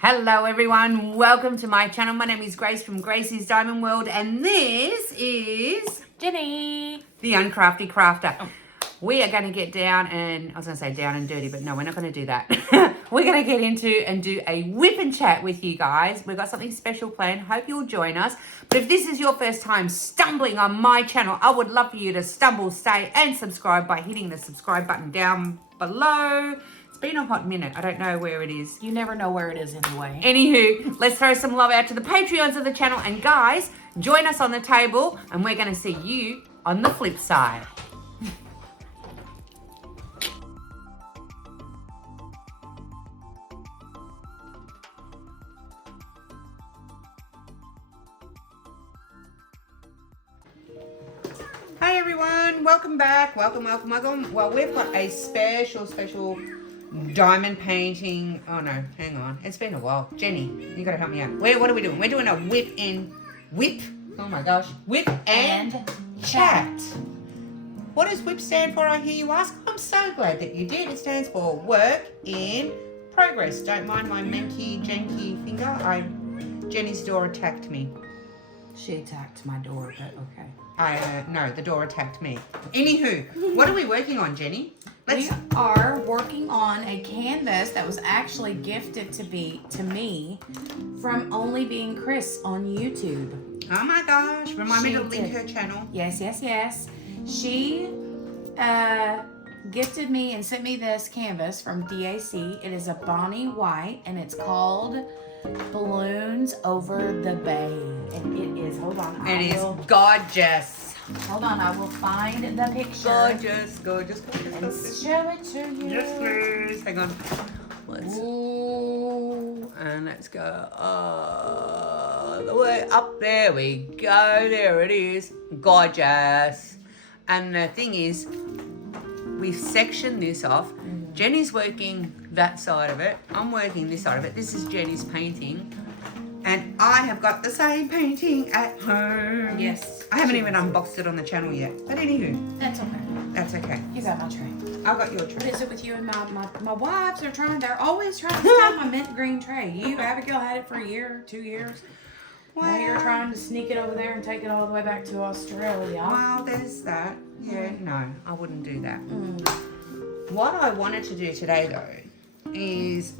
Hello everyone, welcome to my channel. My name is Grace from Gracie's Diamond World and this is Jenny the Uncrafty Crafter. Oh. We are going to get down and, I was going to say down and dirty, but no, we're not going to do that. We're going to get into and do a whip and chat with you guys. We've got something special planned. Hope you'll join us. But if this is your first time stumbling on my channel, I would love for you to stumble, stay and subscribe by hitting the subscribe button down below. It's been a hot minute. I don't know where it is. You never know where it is anyway. Anywho, let's throw some love out to the Patreons of the channel. And guys, join us on the table and we're going to see you on the flip side. Hey everyone, welcome back. Welcome. Well, we've got a special diamond painting. Oh no, hang on. It's been a while. Jenny, you gotta help me out. What are we doing? We're doing a whip. Oh my gosh. Whip and chat. What does whip stand for, I hear you ask? I'm so glad that you did. It stands for work in progress. Don't mind my janky finger. Jenny's door attacked me. She attacked my door, but okay. No, the door attacked me. Anywho, what are we working on, Jenny? We are working on a canvas that was actually gifted to me from Only Being Chris on YouTube. Oh my gosh, remind me to link her channel. Yes. She gifted me and sent me this canvas from DAC. It is a Bonnie White and it's called Balloons Over the Bay. And it is, hold on. It is gorgeous. Hold on, I will find the picture. Gorgeous. And show it to you. Yes, please. Hang on. Ooh, and let's go all the way up. There we go. There it is. Gorgeous. And the thing is, we've sectioned this off. Jenny's working that side of it. I'm working this side of it. This is Jenny's painting. And I have got the same painting at home. Yes. I haven't even unboxed it on the channel yet. But anywho. That's okay. That's okay. You got my tray. I got your tray. Visit with you and my wives are they're always trying to steal my mint green tray. You, Abigail, had it for a year, 2 years. Now you're trying to sneak it over there and take it all the way back to Australia. Well, there's that. Yeah, no, I wouldn't do that. What I wanted to do today, though, is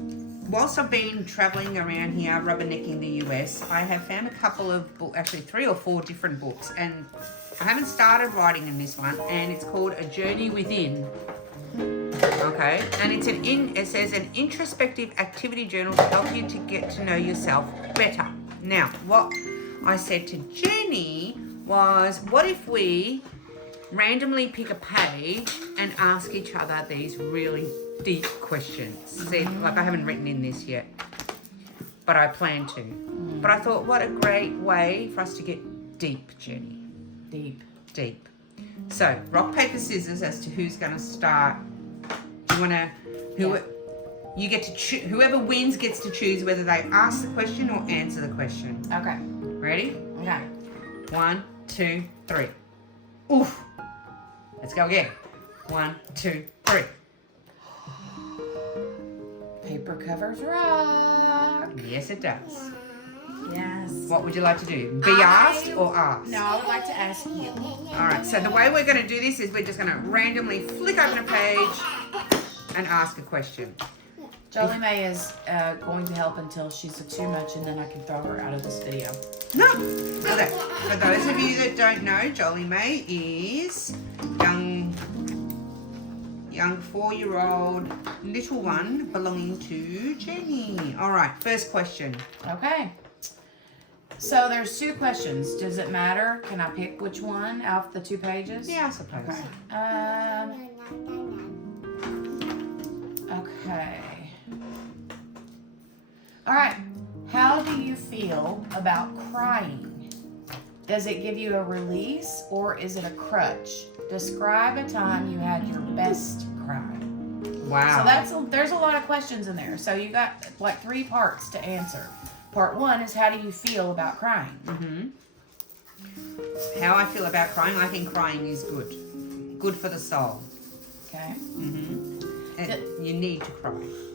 whilst I've been travelling around here, rubbernecking the US, I have found a couple of books, actually 3 or 4 different books, and I haven't started writing in this one, and it's called A Journey Within. Okay, and it says an introspective activity journal to help you to get to know yourself better. Now, what I said to Jenny was, what if we randomly pick a page and ask each other these really deep questions? See, like I haven't written in this yet, but I plan to. But I thought, what a great way for us to get deep, Jenny. Deep. So, rock, paper, scissors as to who's going to start. Do you want to, you get to choose, whoever wins gets to choose whether they ask the question or answer the question. Okay. Ready? Okay. 1, 2, 3. Oof. Let's go again. 1, 2, 3. Paper covers rock. Yes, it does. Yes. What would you like to do? Be asked or asked? No, I would like to ask you. All right, so the way we're going to do this is we're just going to randomly flick open a page and ask a question. Jolie May is going to help until she's too much, and then I can throw her out of this video. No. For those of you that don't know, Jolie May is young 4-year-old little one belonging to Jenny. All right, first question. Okay. So there's 2 questions. Does it matter? Can I pick which one off the 2 pages? Yeah, I suppose. Okay. Okay. All right. How do you feel about crying? Does it give you a release or is it a crutch? Describe a time you had your best cry. Wow. So there's a lot of questions in there. So you got like 3 parts to answer. Part 1 is how do you feel about crying? How I feel about crying, I think crying is good. Good for the soul. Okay. You need to cry.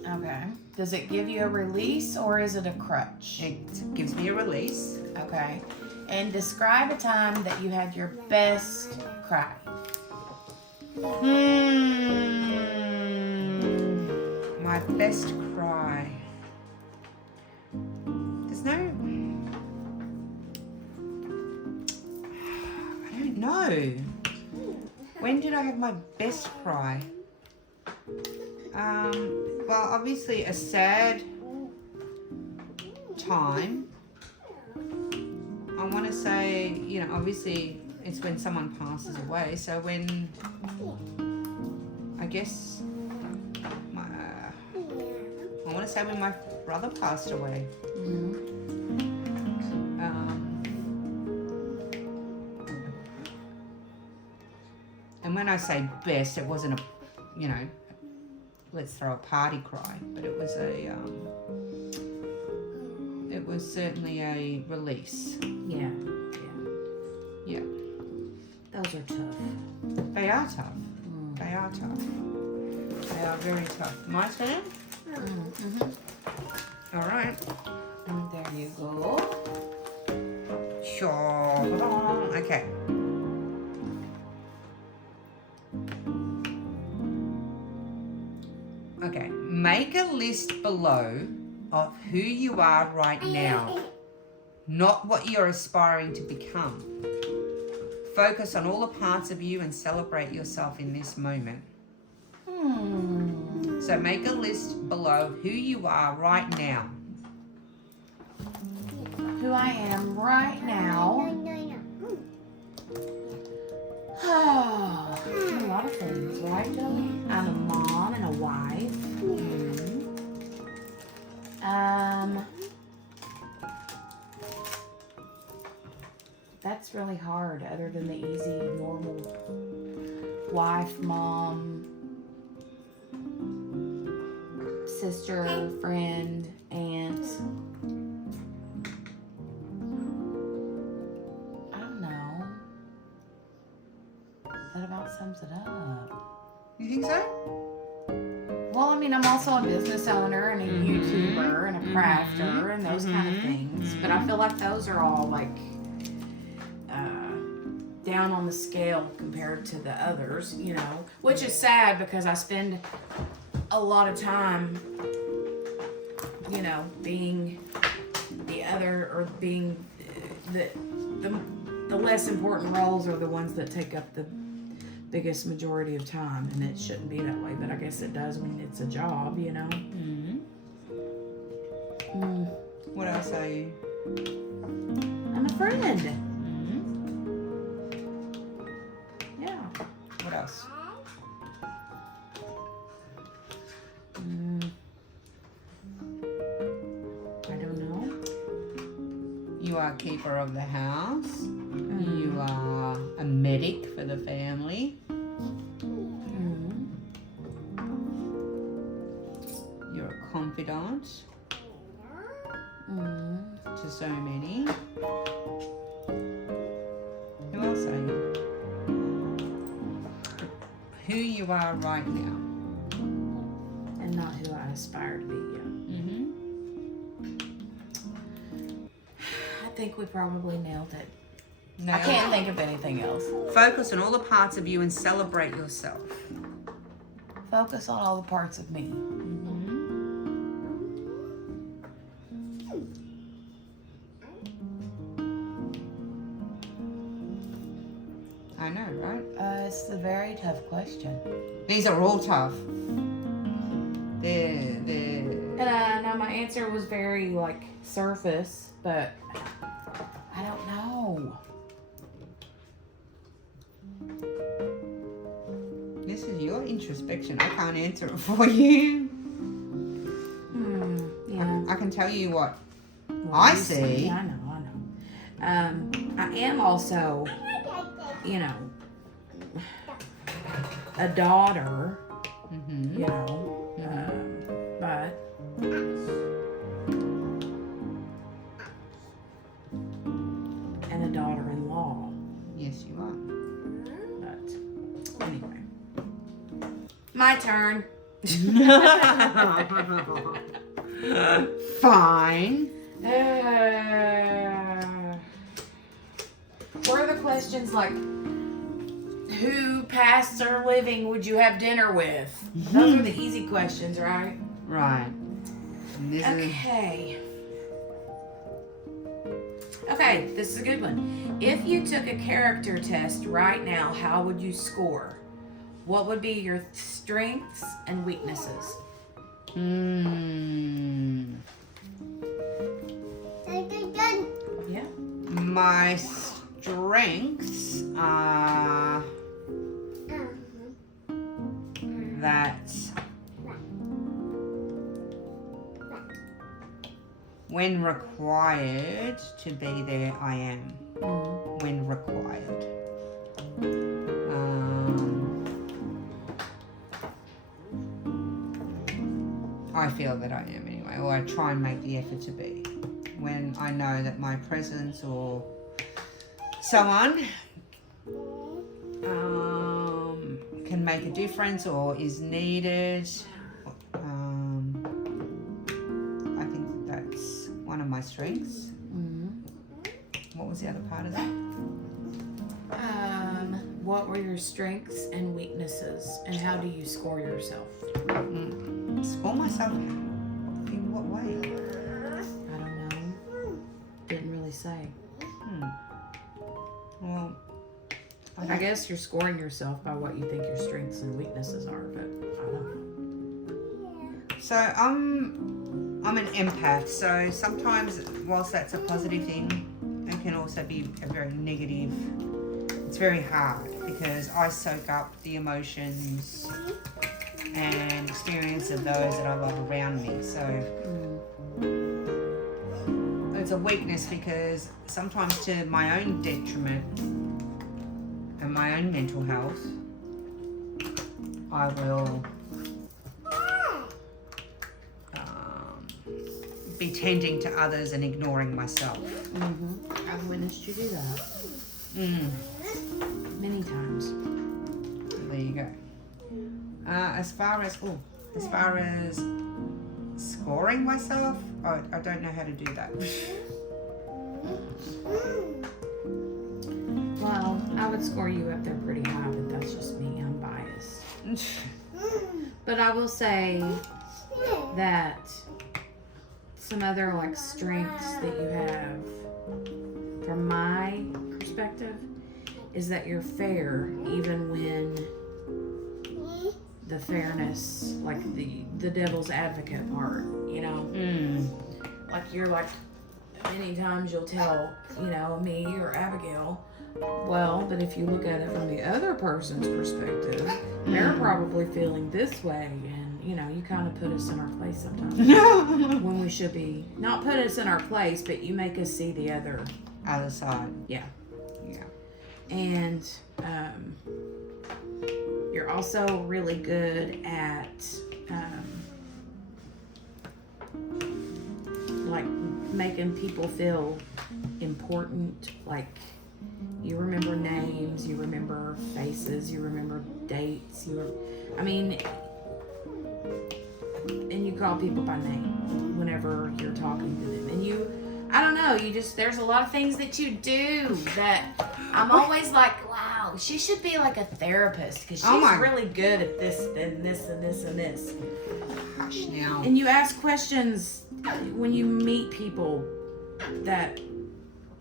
Okay. Does it give you a release or is it a crutch? It gives me a release. Okay. And describe a time that you had your best cry. My best cry. There's no... I don't know. When did I have my best cry? Well, obviously a sad time. I want to say, you know, obviously it's when someone passes away. So when, I guess, I want to say when my brother passed away. And when I say best, it wasn't a, you know, let's throw a party cry, but it was it was certainly a release. Yeah. Yeah. Those are tough. They are tough. They are tough. They are very tough. My turn? All right. And there you go. Sure. Okay. Okay. Make a list below of who you are right now, not what you're aspiring to become. Focus on all the parts of you and celebrate yourself in this moment. So make a list below who you are right now. Who I am right now. Oh, a lot of things, right, Joey? I'm a mom and a wife. That's really hard, other than the easy, normal wife, mom, sister, friend, aunt. I don't know. That about sums it up. You think so? Well, I mean, I'm also a business owner and a YouTuber and a crafter and those kind of things. But I feel like those are all like down on the scale compared to the others, you know, which is sad because I spend a lot of time, you know, being the other or being the less important roles are the ones that take up the biggest majority of time, and it shouldn't be that way, but I guess it does when it's a job, you know. What else are you? I'm a friend. Yeah. What else? I don't know. You are keeper of the house. You are a medic for the family. You're a confidant to so many. Who else are you? Who you are right now. And not who I aspire to be yet. I think we probably nailed it. No. I can't think of anything else. Focus on all the parts of you and celebrate yourself. Focus on all the parts of me. I know, right? It's a very tough question. These are all tough. They're... And I know my answer was very, like, surface, but I don't know. This is your introspection. I can't answer it for you. Yeah. I can tell you what I see. Yeah, I know. I am also, you know, a daughter, you know, but and a daughter-in-law. Yes, you are. But anyway, my turn. Fine. Were the questions like, who past or living would you have dinner with? Those are the easy questions, right? Right. And this Okay. Okay, this is a good one. If you took a character test right now, how would you score? What would be your strengths and weaknesses? Yeah. My strengths are that when required to be there, I am. When required. I feel that I am anyway, or I try and make the effort to be. When I know that my presence or someone can make a difference or is needed, I think that's one of my strengths. What was the other part of that? What were your strengths and weaknesses, and how do you score yourself? Score myself in what way? I don't know. Didn't really say. Well, I guess you're scoring yourself by what you think your strengths and weaknesses are, but I don't know. So I'm an empath, so sometimes whilst that's a positive thing, it can also be a very negative. It's very hard because I soak up the emotions and experience of those that I love around me. So it's a weakness because sometimes to my own detriment and my own mental health, I will be tending to others and ignoring myself. I've witnessed you do that. Many times. There you go. As far as scoring myself, I don't know how to do that. Well, I would score you up there pretty high, but that's just me. I'm biased. But I will say that some other like strengths that you have, from my perspective, is that you're fair even when the fairness, like the devil's advocate part, you know? Like you're like, many times you'll tell, you know, me or Abigail, well, but if you look at it from the other person's perspective, they're probably feeling this way, and you know, you kind of put us in our place sometimes when we should be, not put us in our place, but you make us see the other side. Yeah. Yeah. And you're also really good at like making people feel important. Like you remember names, you remember faces, you remember dates. And you call people by name whenever you're talking to them. And I don't know, there's a lot of things that you do that I'm always like, wow, she should be like a therapist because she's really good at this and this and this and this. Hush now. And you ask questions when you meet people that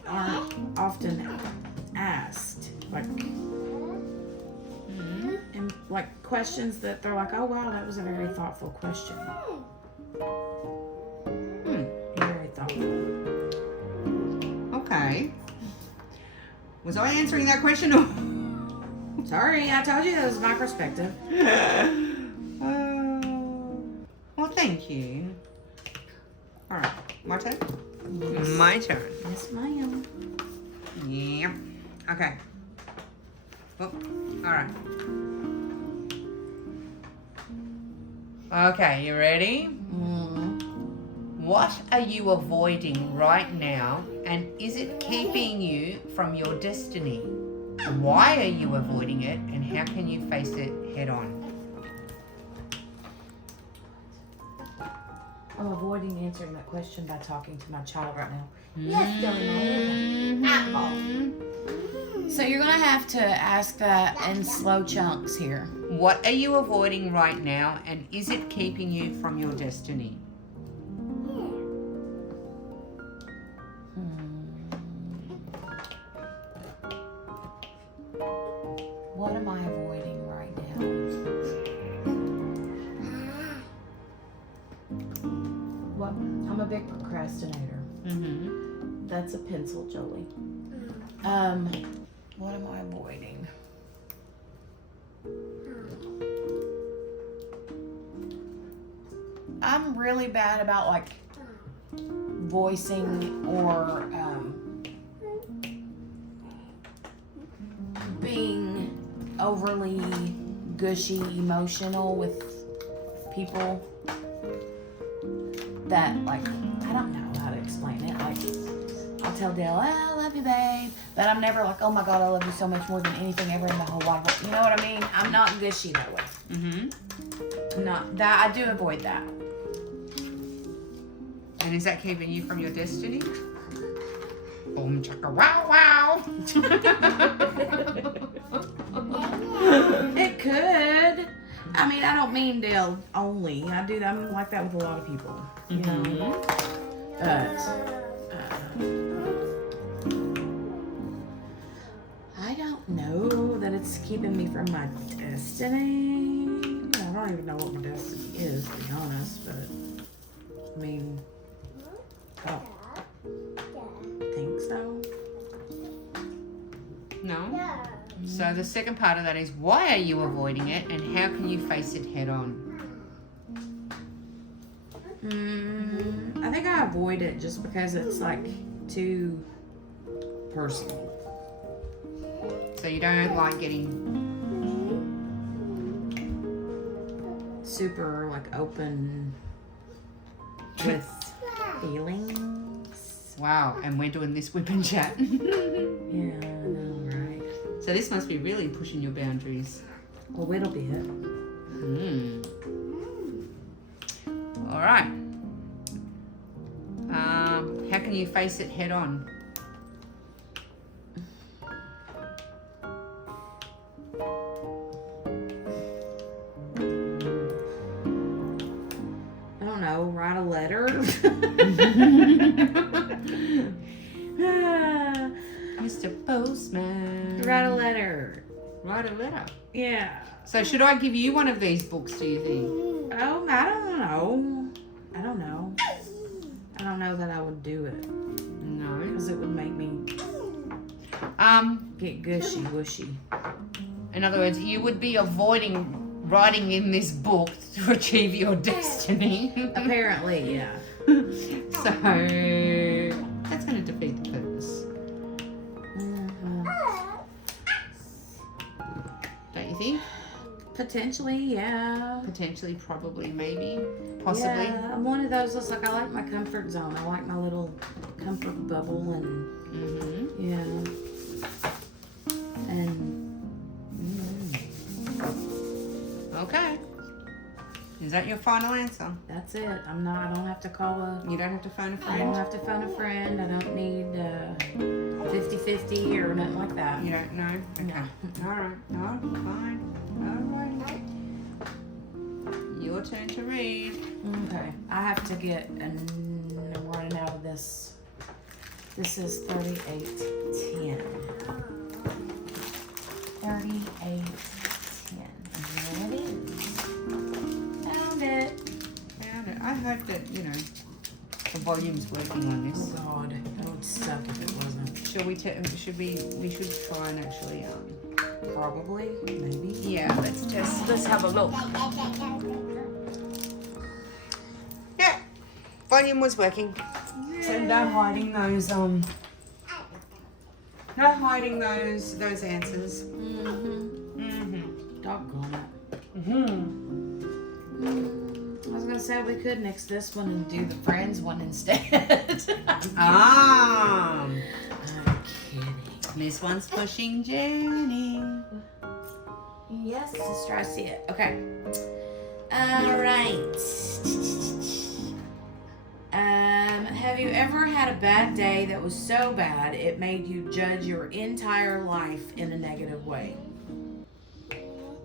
aren't often asked, like, and like questions that they're like, oh wow, that was a very thoughtful question. Very thoughtful. Okay. Was I answering that question? Or? Sorry, I told you that was my perspective. Well, thank you. All right, my turn? Yes. My turn. Yes, ma'am. Yeah. Okay. Oh, all right. Okay, you ready? What are you avoiding right now, and is it keeping you from your destiny? Why are you avoiding it, and how can you face it head on? I'm avoiding answering that question by talking to my child right now. Yes, darling. Apple. So you're gonna have to ask that in slow chunks here. What are you avoiding right now, and is it keeping you from your destiny? What am I avoiding right now? What? I'm a big procrastinator. Mm-hmm. That's a pencil, Jolie. What am I avoiding? I'm really bad about like voicing or being overly gushy, emotional with people that, like, I don't know how to explain it. Like, I'll tell Dale, I love you, babe. But I'm never like, oh my God, I love you so much more than anything ever in the whole wide world. You know what I mean? I'm not gushy that way. Mm-hmm. Not that, I do avoid that. And is that keeping you from your destiny? Boom, chaka, wow, wow. It could. I mean, I don't mean Dale only. I do. I'm like that with a lot of people. You know. But I don't know that it's keeping me from my destiny. I don't even know what my destiny is, to be honest. But I mean, I don't think so. No? So the second part of that is, why are you avoiding it, and how can you face it head on? I think I avoid it just because it's like too personal. So you don't like getting... super like open with feelings. Wow, and we're doing this whip and chat. Yeah, I know, right? So this must be really pushing your boundaries. A little bit. All right. How can you face it head on? I don't know, write a letter. Mr. Postman. Write a letter. Write a letter. Yeah. So should I give you one of these books, do you think? Oh, I don't know. I don't know. I don't know that I would do it. No. Because it would make me get gushy wushy. In other words, you would be avoiding writing in this book to achieve your destiny. Apparently, yeah. So that's going to defeat the purpose. Don't you think? Potentially, yeah. Potentially, probably, maybe, possibly. Yeah, I'm one of those that's like, I like my comfort zone. I like my little comfort bubble and yeah. And Okay. Is that your final answer? that's it. I don't have to call You don't have to phone a I don't friend? have to phone a friend. I don't need 50-50 or nothing like that. You don't know? Okay. No. All right. No, fine. All right. Your turn to read. Okay. I have to get, and I'm running out of this. This is 3810. 3810. There it is. Found it. Found it. I hope that, the volume's working on Oh this. God, that would suck if it wasn't. We should try and actually, Probably, maybe. yeah, let's have a look. Yeah, volume was working. So no hiding those, those answers. Doggone it. I was gonna say we could nix this one and do the friends one instead. Ah, I'm kidding. this one's pushing Jenny. Yes, sister, I see it. Okay. All right. Have you ever had a bad day that was so bad it made you judge your entire life in a negative way?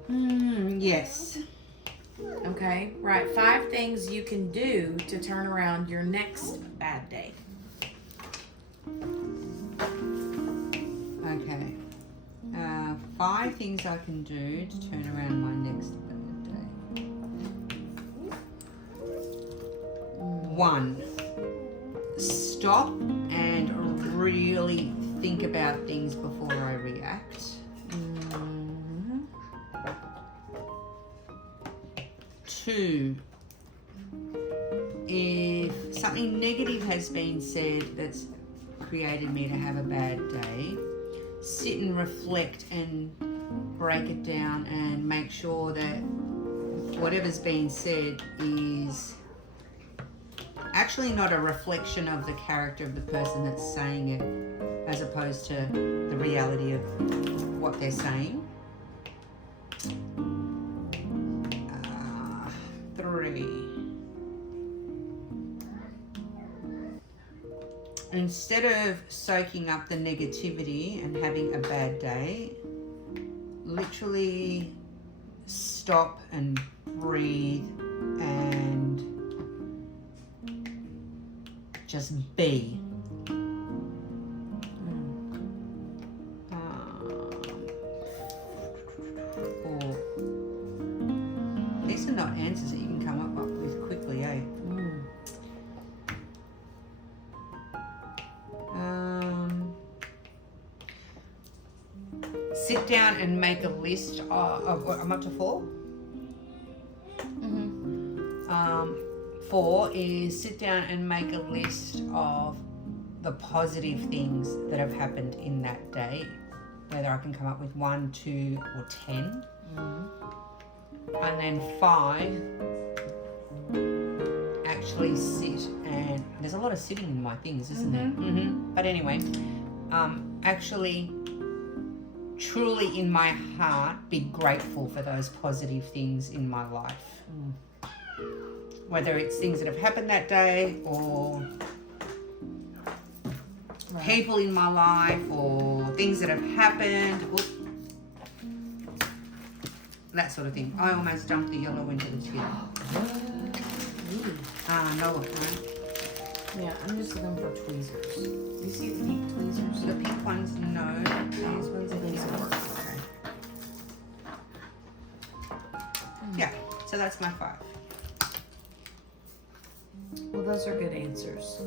Yes. Okay, write 5 things you can do to turn around your next bad day. Okay. 5 things I can do to turn around my next bad day. 1. Stop and really think about things before I react. 2, if something negative has been said that's created me to have a bad day, sit and reflect and break it down and make sure that whatever's been said is actually not a reflection of the character of the person that's saying it, as opposed to the reality of what they're saying. 3, instead of soaking up the negativity and having a bad day, literally stop and breathe and just be. These are not answers that you can come up with quickly, eh? Sit down and make a list of I'm up to 4. 4 is sit down and make a list of the positive things that have happened in that day, whether I can come up with 1, 2, or 10. And then 5, actually sit and there's a lot of sitting in my things, isn't there? But anyway, actually truly in my heart be grateful for those positive things in my life. Whether it's things that have happened that day or people in my life or things that have happened, that sort of thing. I almost dumped the yellow into the tin. No, right? Yeah, I'm just looking for tweezers. Do you see the pink tweezers? The pink ones, no. These ones are These here. work. Okay. Yeah, so that's my 5. Well, those are good answers.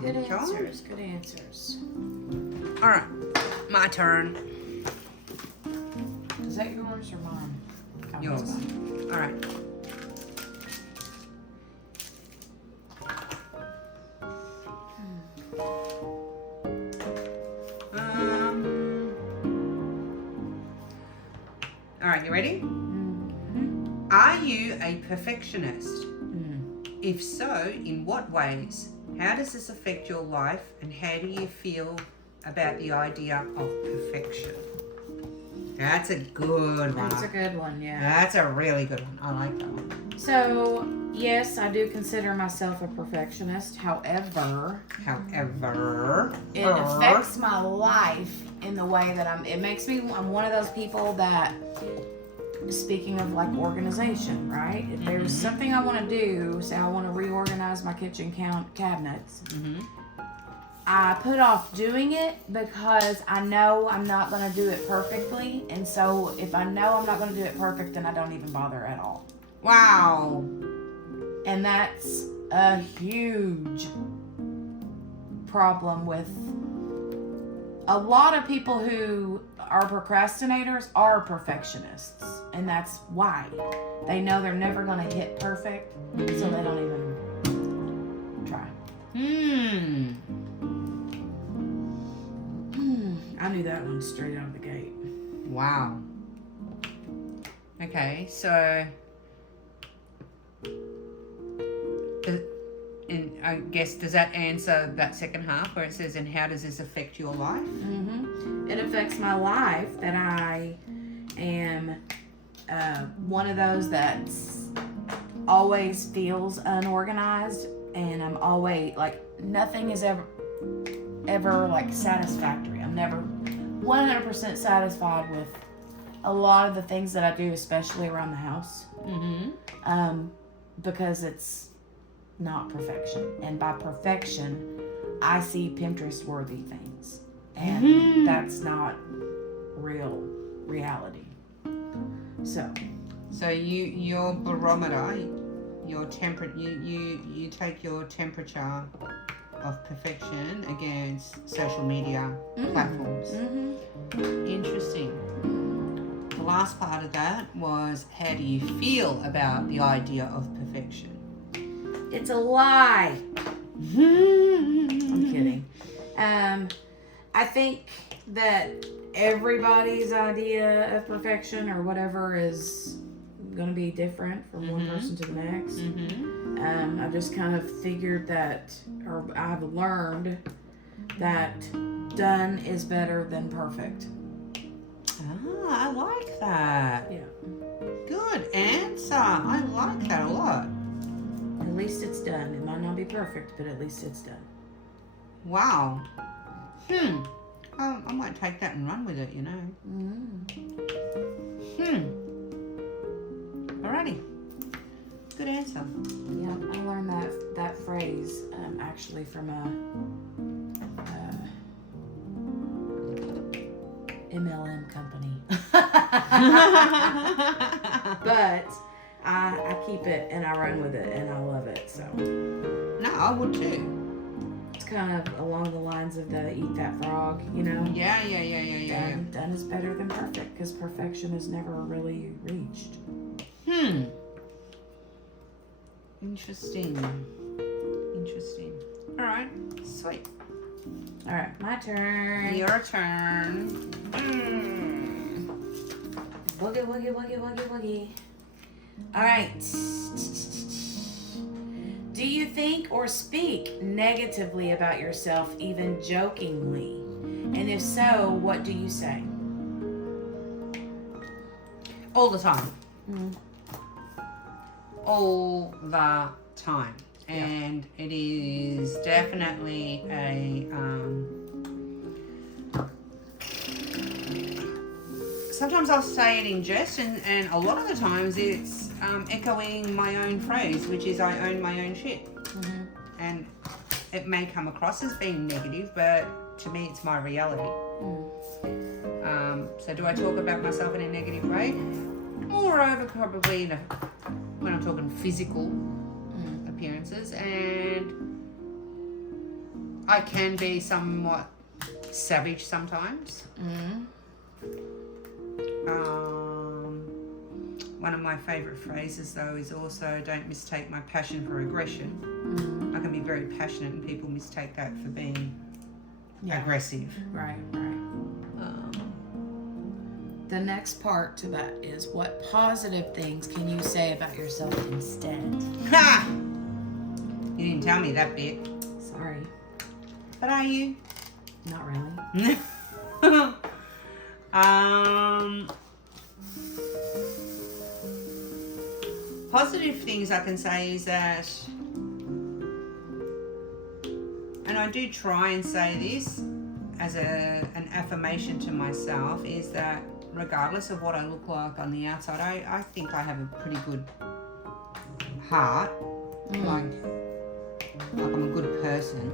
Good answers. Good answers. All right, my turn. Is that yours or mine? Oh, Yours. it's mine. All right. All right, you ready? Are you a perfectionist? If so, in what ways? How does this affect your life, and how do you feel about the idea of perfection? That's a good one. That's a good one, yeah. That's a really good one. I like that one. So, yes, I do consider myself a perfectionist. However, it affects my life in the way that I'm one of those people that, speaking of like organization, right? If there's something I want to do, say I want to reorganize my kitchen cabinets, I put off doing it because I know I'm not going to do it perfectly. And so if I know I'm not going to do it perfect, then I don't even bother at all. Wow. And that's a huge problem with a lot of people who are procrastinators are perfectionists. And that's why. They know they're never going to hit perfect, so they don't even try. I knew that one straight out of the gate. Wow. Okay, so and I guess, does that answer that second half where it says, and how does this affect your life? It affects my life that I am one of those that always feels unorganized and I'm always like, nothing is ever like satisfactory. I'm never 100% satisfied with a lot of the things that I do, especially around the house. Because it's not perfection, and by perfection I see Pinterest worthy things, and that's not reality. So your barometer, your you take your temperature of perfection against social media platforms. Interesting. The last part of that was, how do you feel about the idea of perfection? it's a lie. I'm kidding. I think that everybody's idea of perfection or whatever is going to be different from one person to the next. I've just kind of figured that, or I've learned that done is better than perfect. Ah, I like that. Yeah. Good answer. I like that a lot. At least it's done. It might not be perfect, but at least it's done. Wow. I might take that and run with it, you know. Alrighty. Good answer. Yeah, I learned that phrase actually from a MLM company. But I keep it and I run with it and I love it. So No, I would too. it's kind of along the lines of the eat that frog, you know? Yeah. Done is better than perfect because perfection is never really reached. Interesting. Alright, sweet. All right, my turn. Your turn. Boogie, woogie, woogie, woogie, woogie. All right. Do you think or speak negatively about yourself, even jokingly? And if so, what do you say? All the time. All the time. And it is definitely a sometimes I'll say it in jest, and a lot of the times it's echoing my own phrase, which is I own my own shit. And it may come across as being negative, but to me it's my reality. So do I talk about myself in a negative way? Moreover, probably when I'm talking physical appearances, and I can be somewhat savage sometimes. One of my favourite phrases though is also, don't mistake my passion for aggression. I can be very passionate and people mistake that for being aggressive. Right. The next part to that is, what positive things can you say about yourself instead? Ha! You didn't tell me that bit. Sorry. But are you? Not really. Positive things I can say is that, and I do try and say this as an affirmation to myself, is that regardless of what I look like on the outside, I think I have a pretty good heart. Like I'm a good person.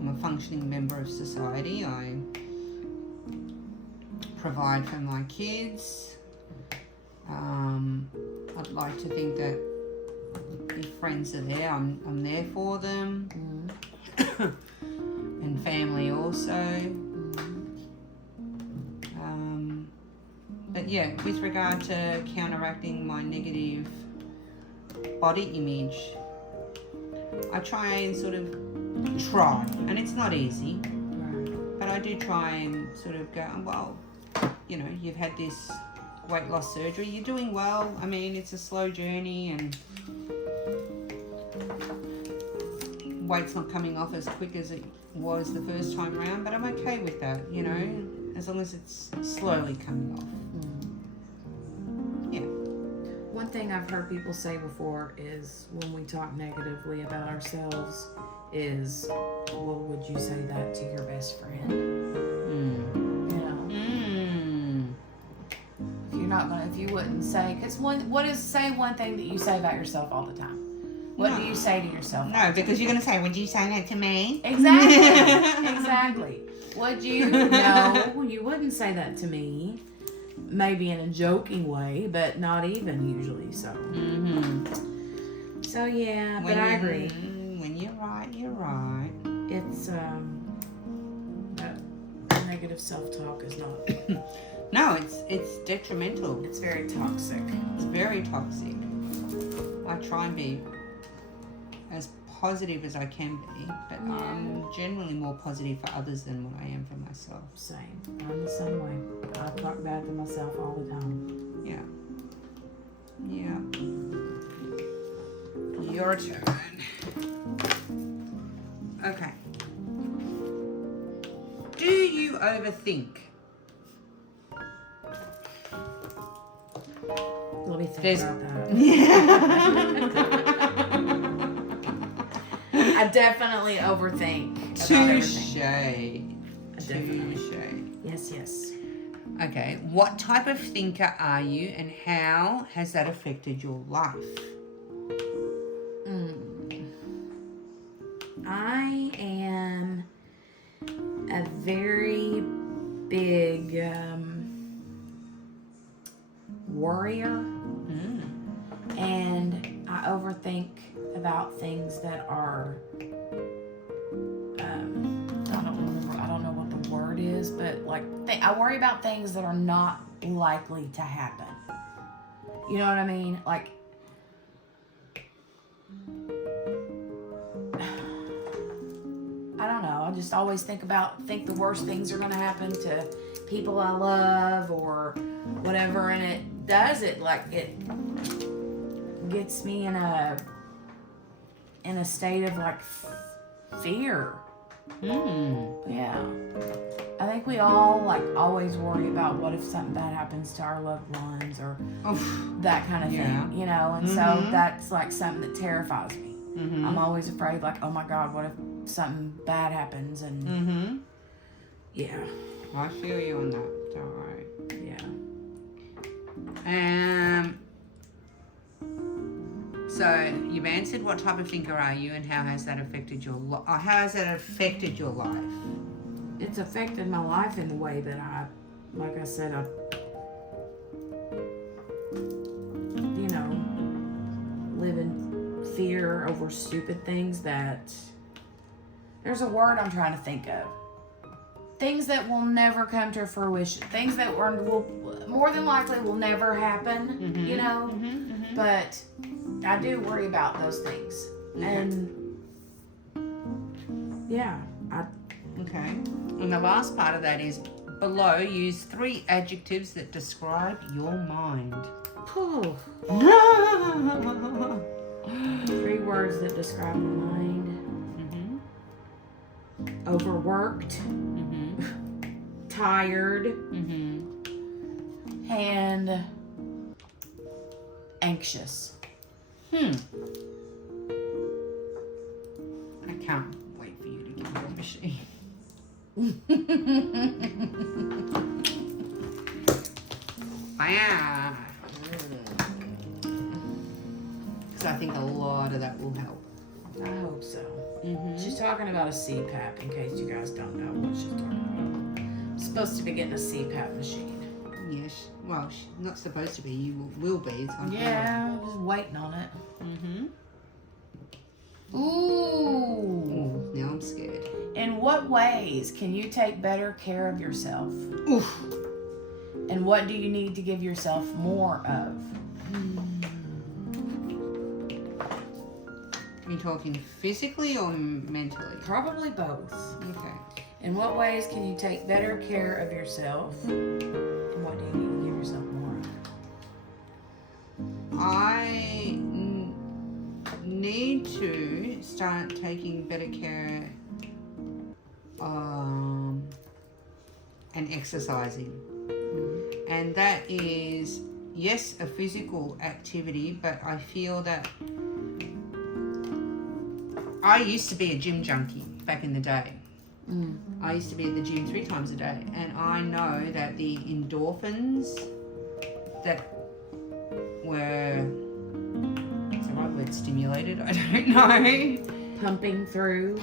I'm a functioning member of society. I provide for my kids. I'd like to think that if friends are there, I'm there for them. And family also. But yeah, with regard to counteracting my negative body image, I try and and it's not easy, but I do try and sort of go, well, you know, you've had this weight loss surgery, you're doing well. I mean, it's a slow journey and weight's not coming off as quick as it was the first time around, but I'm okay with that, you know, as long as it's slowly coming off. Yeah. One thing I've heard people say before is when we talk negatively about ourselves is, well, would you say that to your best friend? You know? If you wouldn't say, because say one thing that you say about yourself all the time. What do you say to yourself? No, because you're going to say, would you say that to me? Exactly. Exactly. Would you? No, you wouldn't say that to me. Maybe in a joking way, but not even usually so. So yeah, but I agree. When you're right, you're right. It's negative self-talk is not. No, it's detrimental. It's very toxic. It's very toxic. I try and be as positive as I can be, but I'm generally more positive for others than what I am for myself. Same. I'm the same way. I talk bad to myself all the time. Yeah. Yeah. Your turn. Okay. Do you overthink? Let me think about that. I definitely overthink about everything. Touche. Yes. Okay, what type of thinker are you and how has that affected your life? I am a very big worrier. And I overthink about things that are I don't know what the word is, but like I worry about things that are not likely to happen. You know what I mean? Like I don't know. I just always think the worst things are going to happen to people I love or whatever, and it does it gets me in a state of like fear. Yeah. I think we all like always worry about what if something bad happens to our loved ones or that kind of thing, you know, and so that's like something that terrifies me. I'm always afraid like, oh my God, what if something bad happens and yeah. I feel you on that, don't worry. Yeah. So you've answered what type of thinker are you and how has that affected your life? It's affected my life in the way that I live in fear over stupid things that there's a word I'm trying to think of. Things that will never come to fruition. Things that will more than likely will never happen, you know? But I do worry about those things. And yeah, Okay. And the last part of that is below, use 3 adjectives that describe your mind. 3 words that describe my mind. Overworked, tired, and anxious. I can't wait for you to give me your machine. Wow. Because I think a lot of that will help. I hope so. She's talking about a CPAP, in case you guys don't know what she's talking about. I'm supposed to be getting a CPAP machine. Yes. Well, she's not supposed to be. You will be. It's on I'm just waiting on it. Ooh. Ooh. Now I'm scared. In what ways can you take better care of yourself? Oof. And what do you need to give yourself more of? Are you talking physically or mentally? Probably both. Okay. In what ways can you take better care of yourself? And what do you need to give yourself more of? I need to start taking better care and exercising. And that is yes, a physical activity, but I feel that I used to be a gym junkie back in the day. I used to be at the gym 3 times a day, and I know that the endorphins that were, is the right word, stimulated? I don't know. Pumping through.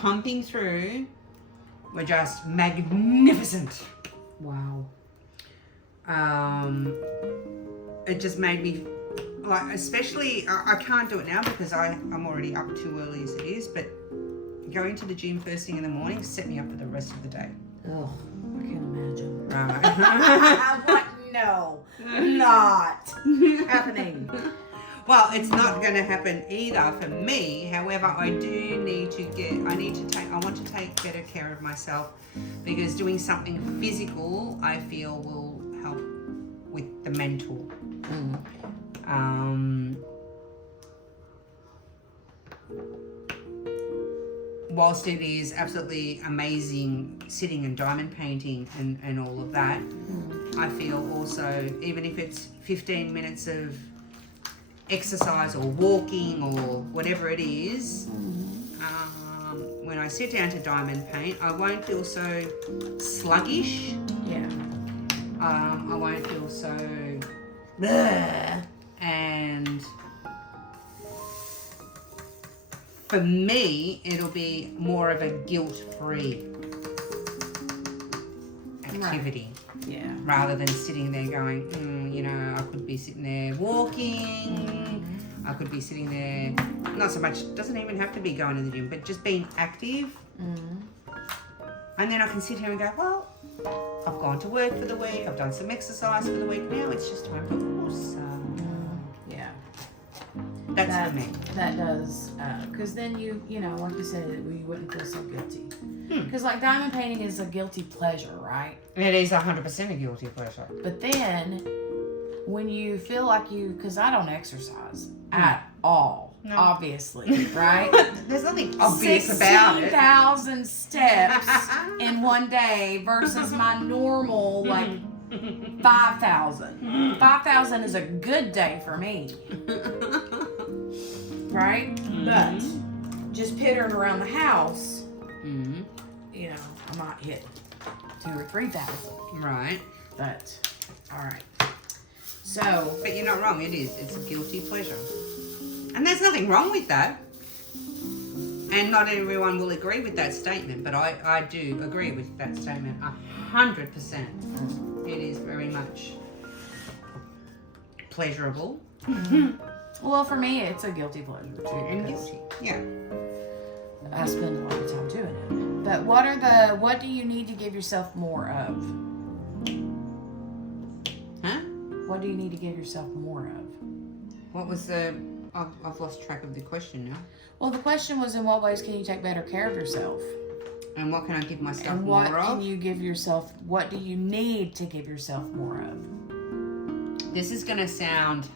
Were just magnificent. Wow. It just made me, like, especially, I can't do it now because I'm already up too early as it is, but going to the gym first thing in the morning set me up for the rest of the day. Oh, I can't imagine. Right. I'm like, no, not happening. Well, it's not going to happen either for me. However, I want to take better care of myself, because doing something physical, I feel, will help with the mental. Whilst it is absolutely amazing sitting and diamond painting and all of that, I feel also, even if it's 15 minutes of exercise or walking or whatever it is, when I sit down to diamond paint, I won't feel so sluggish. Yeah. I won't feel so bleh. And for me, it'll be more of a guilt-free activity. Yeah. Rather than sitting there going, I could be sitting there walking. I could be sitting there, not so much, doesn't even have to be going to the gym, but just being active. And then I can sit here and go, well, I've gone to work for the week, I've done some exercise for the week, now it's just time for awesome. Yeah. That's for me. That does, because then you like you said, you wouldn't feel so guilty. Because like diamond painting is a guilty pleasure, right? It is 100% a guilty pleasure. But then when you feel like because I don't exercise at all, obviously, right? There's nothing obvious about it. 16,000 steps in one day versus my normal, 5,000. 5,000 is a good day for me. Right? But just pittering around the house, I might hit 2,000 or 3,000. Right. But, alright. So. But you're not wrong, it is. It's a guilty pleasure. And there's nothing wrong with that. And not everyone will agree with that statement, but I do agree with that statement 100%. It is very much pleasurable. Well, for me, it's a guilty pleasure too. And guilty, yeah. I spend a lot of time doing it. But what do you need to give yourself more of? Huh? What do you need to give yourself more of? What was I've lost track of the question now. Well, the question was, in what ways can you take better care of yourself? And what can I give myself and more what of? can you give yourself? What do you need to give yourself more of? This is going to sound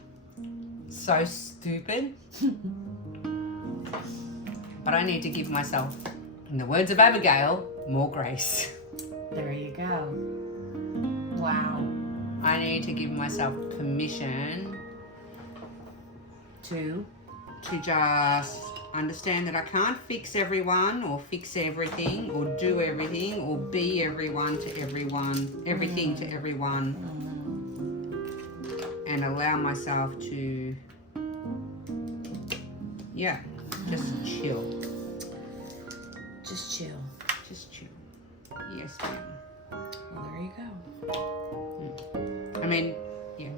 so stupid. But I need to give myself, in the words of Abigail, more grace. There you go. Wow. I need to give myself permission to just understand that I can't fix everyone or fix everything or do everything or be everyone to everyone, everything to everyone, and allow myself to, just chill. Just chill. Just chill. Yes, ma'am. Well, there you go. I mean, yeah.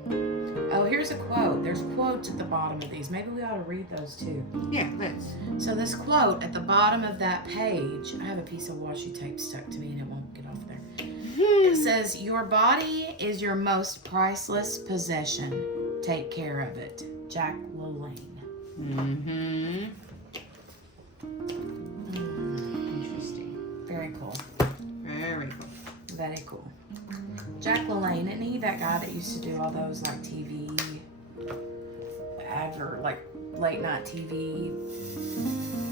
Oh, here's a quote. There's quotes at the bottom of these. Maybe we ought to read those too. Yeah, let's. So this quote at the bottom of that page, I have a piece of washi tape stuck to me and it won't get off there. It says, "Your body is your most priceless possession. Take care of it." Jack LaLanne. Interesting. Very cool. Very cool. Very cool. Jack LaLanne, isn't he that guy that used to do all those TV late night TV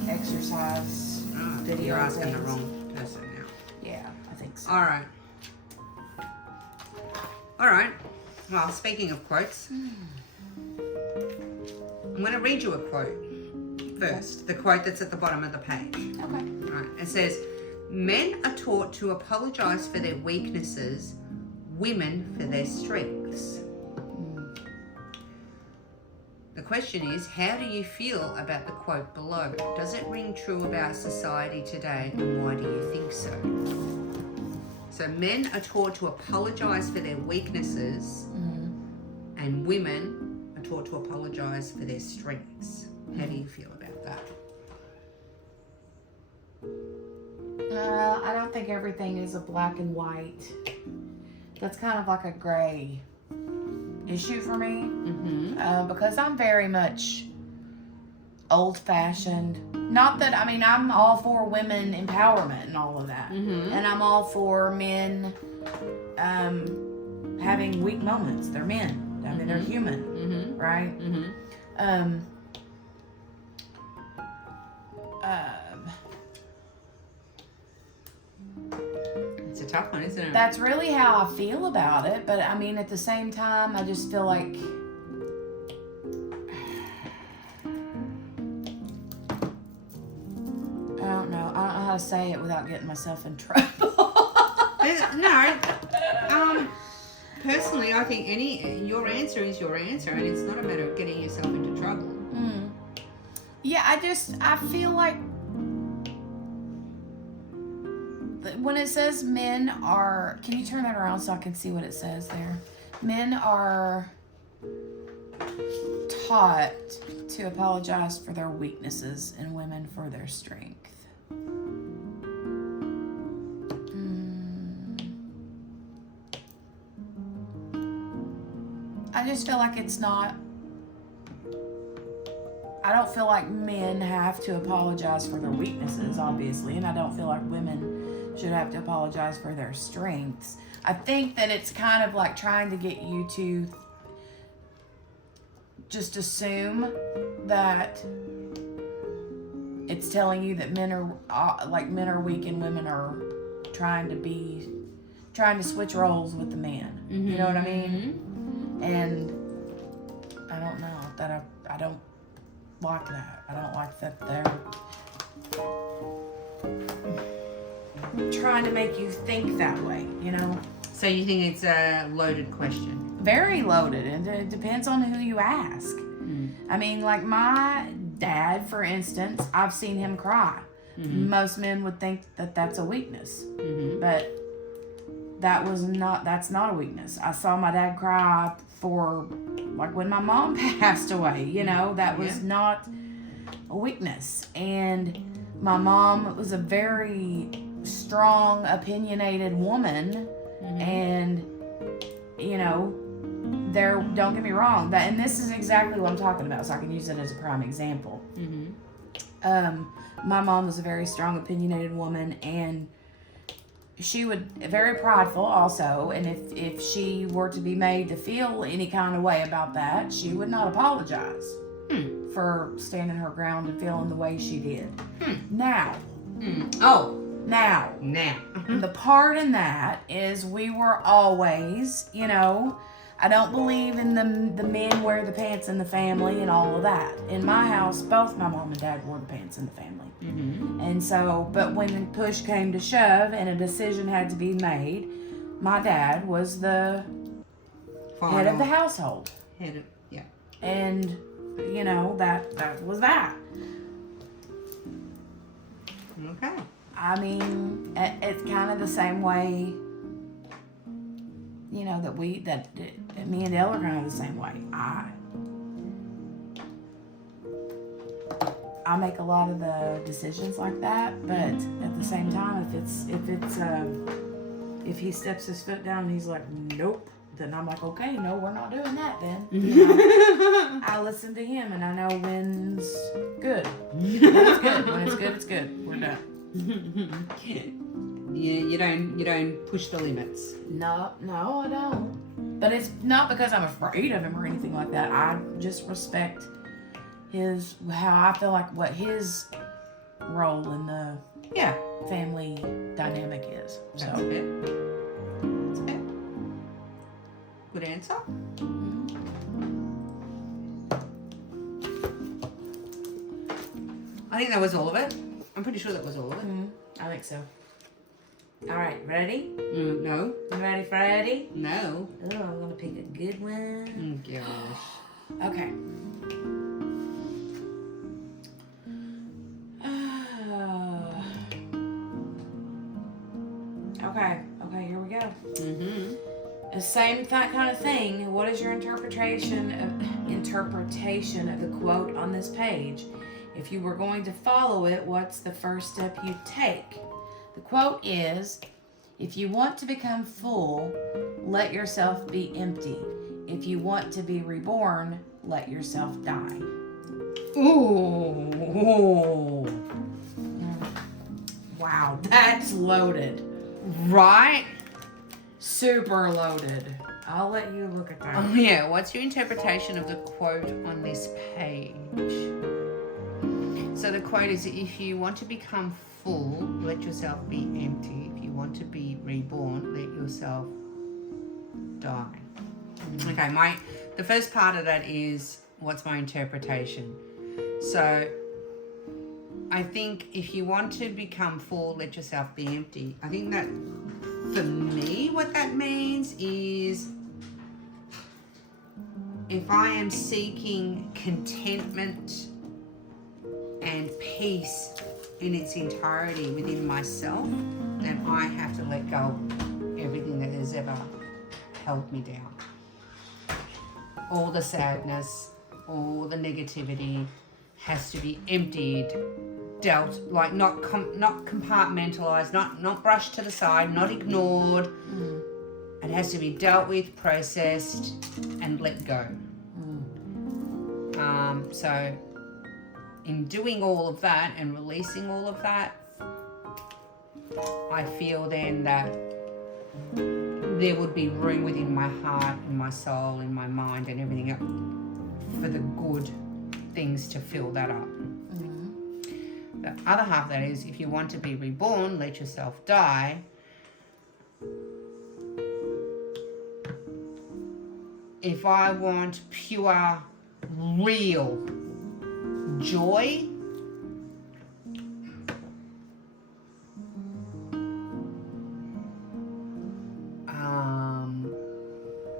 exercise video? You're asking the things? wrong person now. Yeah, I think so. All right. Well, speaking of quotes, I'm going to read you a quote first. The quote that's at the bottom of the page. Okay. Right. It says, "Men are taught to apologize for their weaknesses, women for their strengths." The question is, how do you feel about the quote below? Does it ring true about society today, and why do you think so? So men are taught to apologize for their weaknesses, and women are taught to apologize for their strengths. How do you feel about that? I don't think everything is a black and white. That's kind of like a gray issue for me. Because I'm very much old-fashioned. Not that, I mean, I'm all for women empowerment and all of that. And I'm all for men having weak moments. They're men. I mean, they're human, right? It's a tough one, isn't it? That's really how I feel about it. But, I mean, at the same time, I just feel like... I don't know how to say it without getting myself in trouble. Personally, I think your answer is your answer, and it's not a matter of getting yourself into trouble. Yeah, I feel like when it says men are, can you turn that around so I can see what it says there? Men are taught to apologize for their weaknesses and women for their strength. I just feel like it's not, I don't feel like men have to apologize for their weaknesses, obviously, and I don't feel like women should have to apologize for their strengths. I think that it's kind of like trying to get you to just assume that it's telling you that men are weak and women are trying to switch roles with the man. You know what I mean? And I don't know that I don't like that. I don't like that they're trying to make you think that way, you know? So you think it's a loaded question? Very loaded, and it depends on who you ask. I mean, like my dad, for instance, I've seen him cry. Most men would think that that's a weakness, but that's not a weakness. I saw my dad cry for, like, when my mom passed away, you know, that was not a weakness. And my mom was a very strong, opinionated woman, and, you know, don't get me wrong, and this is exactly what I'm talking about, so I can use it as a prime example. My mom was a very strong, opinionated woman, and she would very prideful also, and if she were to be made to feel any kind of way about that, she would not apologize for standing her ground and feeling the way she did. Now the part in that is we were always, you know, I don't believe in the men wear the pants in the family and all of that. In my house, both my mom and dad wore the pants in the family. And so, but when push came to shove and a decision had to be made, my dad was the head of the household. And, you know, that was that. Okay. I mean, it's kind of the same way, you know, that me and Dale are kind of the same way. I make a lot of the decisions like that, but at the same time, if he steps his foot down and he's like, nope, then I'm like, okay, no, we're not doing that then. You know? I listen to him and I know when's good. When it's good. When it's good, it's good. We're done. Yeah, you don't push the limits. No, I don't. But it's not because I'm afraid of him or anything like that. I just respect how I feel like what his role in the family dynamic is. That's fair. Good answer. I think that was all of it. I'm pretty sure that was all of it. I think so. All right, ready? No. You ready, Freddy? No. Oh, I'm gonna pick a good one. Gosh. Okay. Okay, here we go. The same kind of thing. What is your interpretation of the quote on this page? If you were going to follow it, what's the first step you take? The quote is, if you want to become full, let yourself be empty. If you want to be reborn, let yourself die. Ooh. Wow, that's loaded. Right? Super loaded. I'll let you look at that. Oh, yeah. What's your interpretation of the quote on this page? So the quote is, if you want to become full, let yourself be empty. If you want to be reborn, let yourself die. Okay, the first part of that is, what's my interpretation? So I think if you want to become full, let yourself be empty. I think that for me, what that means is, if I am seeking contentment and peace in its entirety within myself, then I have to let go of everything that has ever held me down. All the sadness, all the negativity has to be emptied, dealt, like not compartmentalized, not brushed to the side, not ignored. It has to be dealt with, processed, and let go. So in doing all of that and releasing all of that, I feel then that there would be room within my heart and my soul and my mind and everything else for the good things to fill that up. The other half of that is, if you want to be reborn, let yourself die. If I want pure, real joy,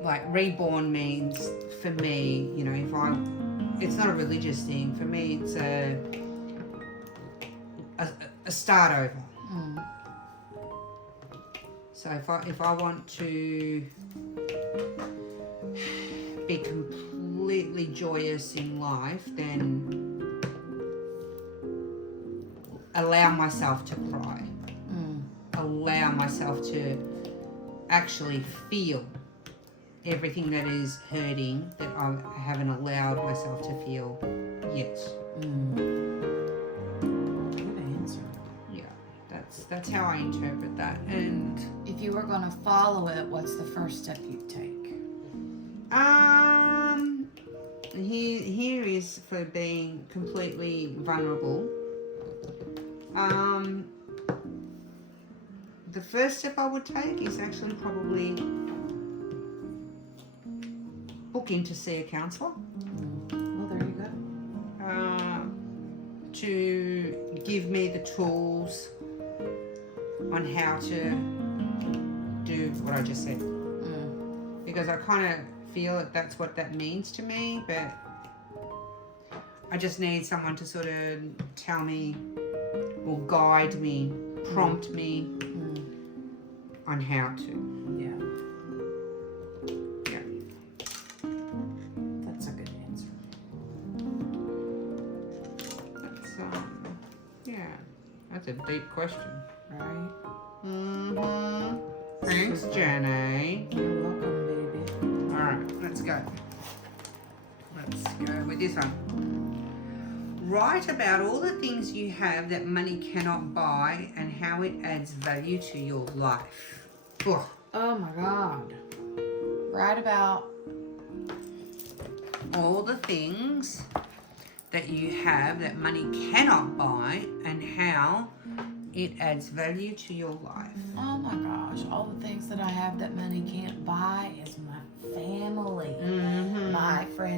like reborn means, for me, you know, it's not a religious thing. For me, it's a start over. So if I want to be completely joyous in life, then allow myself to cry. Allow myself to actually feel everything that is hurting that I haven't allowed myself to feel yet. Good answer. Yeah, that's how I interpret that. And If you were going to follow it, what's the first step you'd take? Here is for being completely vulnerable. The first step I would take is actually probably book in to see a counsellor. Well, there you go. To give me the tools on how to do what I just said. Because I kind of feel that that's what that means to me, but I just need someone to sort of tell me or guide me, prompt me on how to. Yeah. Yeah. That's a good answer. That's yeah. That's a deep question. Right? Thanks, Jenny. You're welcome, baby. Alright, let's go. Let's go with this one. Write about all the things you have that money cannot buy and how it adds value to your life. Ugh. Oh my God. Write about All the things that you have that money cannot buy and how it adds value to your life. oh my gosh, all the things that I have that money can't buy is my family.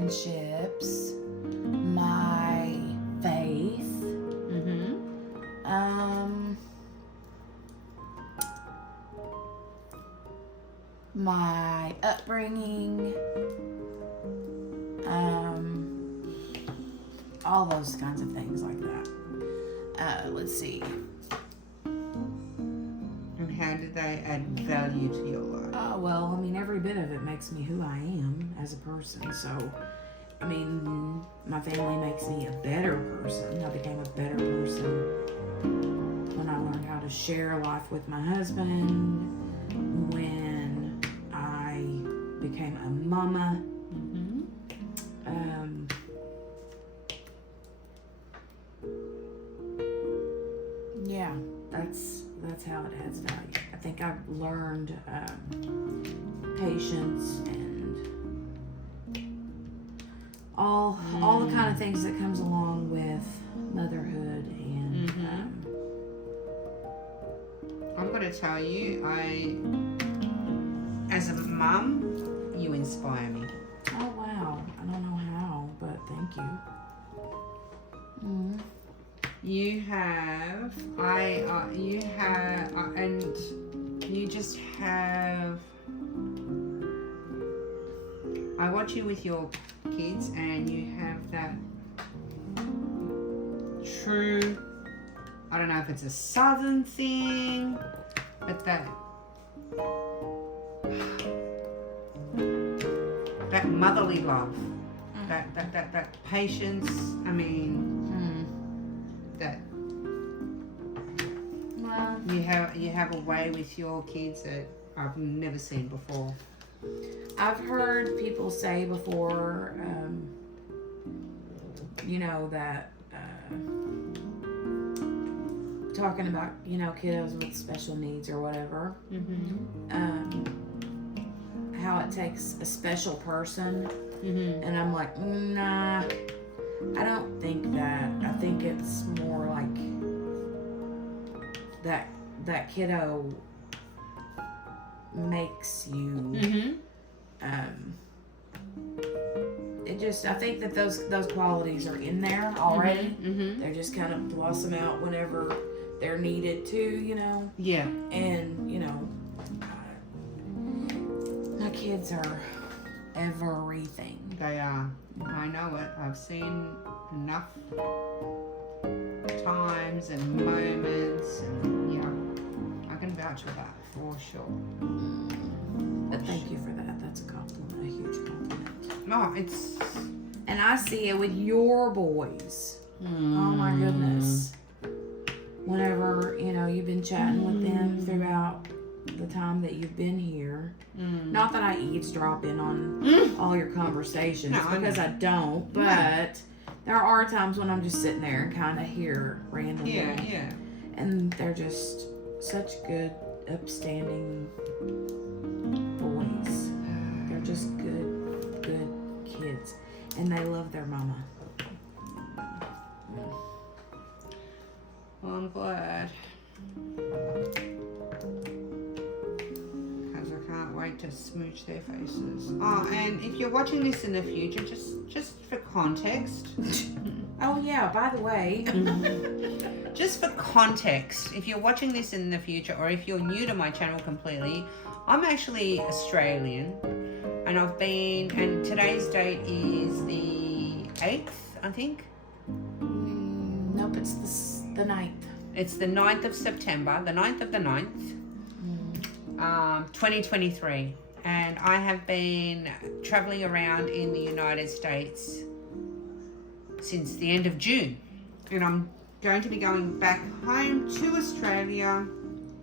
friendships, my faith, my upbringing, all those kinds of things like that. Let's see. And how did they add value to your life? Well, I mean, every bit of it makes me who I am as a person. So, I mean, my family makes me a better person. I became a better person when I learned how to share life with my husband, when I became a mama. Yeah, that's how it adds value. I think I've learned patience and all the kind of things that comes along with motherhood. And I'm going to tell you, as a mum, you inspire me. oh wow, I don't know how, but thank you. You have, and you just have. I watch you with your kids, and you have that true. I don't know if it's a southern thing, but that motherly love, that patience. I mean. That Well, you have a way with your kids that I've never seen before. I've heard people say before, that talking about, kiddos with special needs or whatever, how it takes a special person, and I'm like, nah, I don't think that. I think it's more like that kiddo makes you. It just, I think that those qualities are in there already. They're just kind of blossom out whenever they're needed to, Yeah. And my kids are everything. They are. I know it. I've seen enough times and moments, and yeah, I can vouch for that for sure. But thank you for that. That's a compliment, a huge compliment. No, it's. And I see it with your boys. Oh my goodness. Whenever, you've been chatting with them throughout the time that you've been here. Not that I eavesdrop in on all your conversations, because I don't, but there are times when I'm just sitting there and kind of hear randomly. Yeah. And they're just such good, upstanding boys. They're just good kids. And they love their mama. Well, I'm glad. Because I can't wait to smooch their faces. Oh, and if you're watching this in the future, just for context. Oh yeah, by the way. Just for context, if you're watching this in the future, or if you're new to my channel completely, I'm actually Australian. And and today's date is the 8th, I think. Nope, it's the 9th. It's the 9th of September, the 9th of the 9th, 2023. And I have been traveling around in the United States since the end of June. And I'm going to be going back home to Australia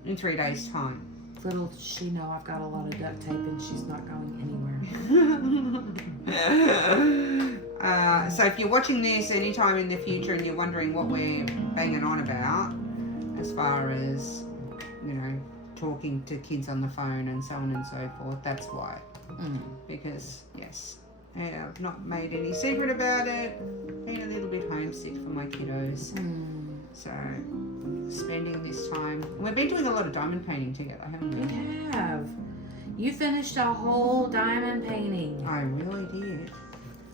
in 3 days' time. Little does she know I've got a lot of duct tape and she's not going anywhere. So if you're watching this anytime in the future and you're wondering what we're banging on about, as far as, talking to kids on the phone and so on and so forth, that's why. Because, yes, I've not made any secret about it. Been a little bit homesick for my kiddos. So, spending this time. We've been doing a lot of diamond painting together, haven't we? You have. You finished a whole diamond painting. I really did.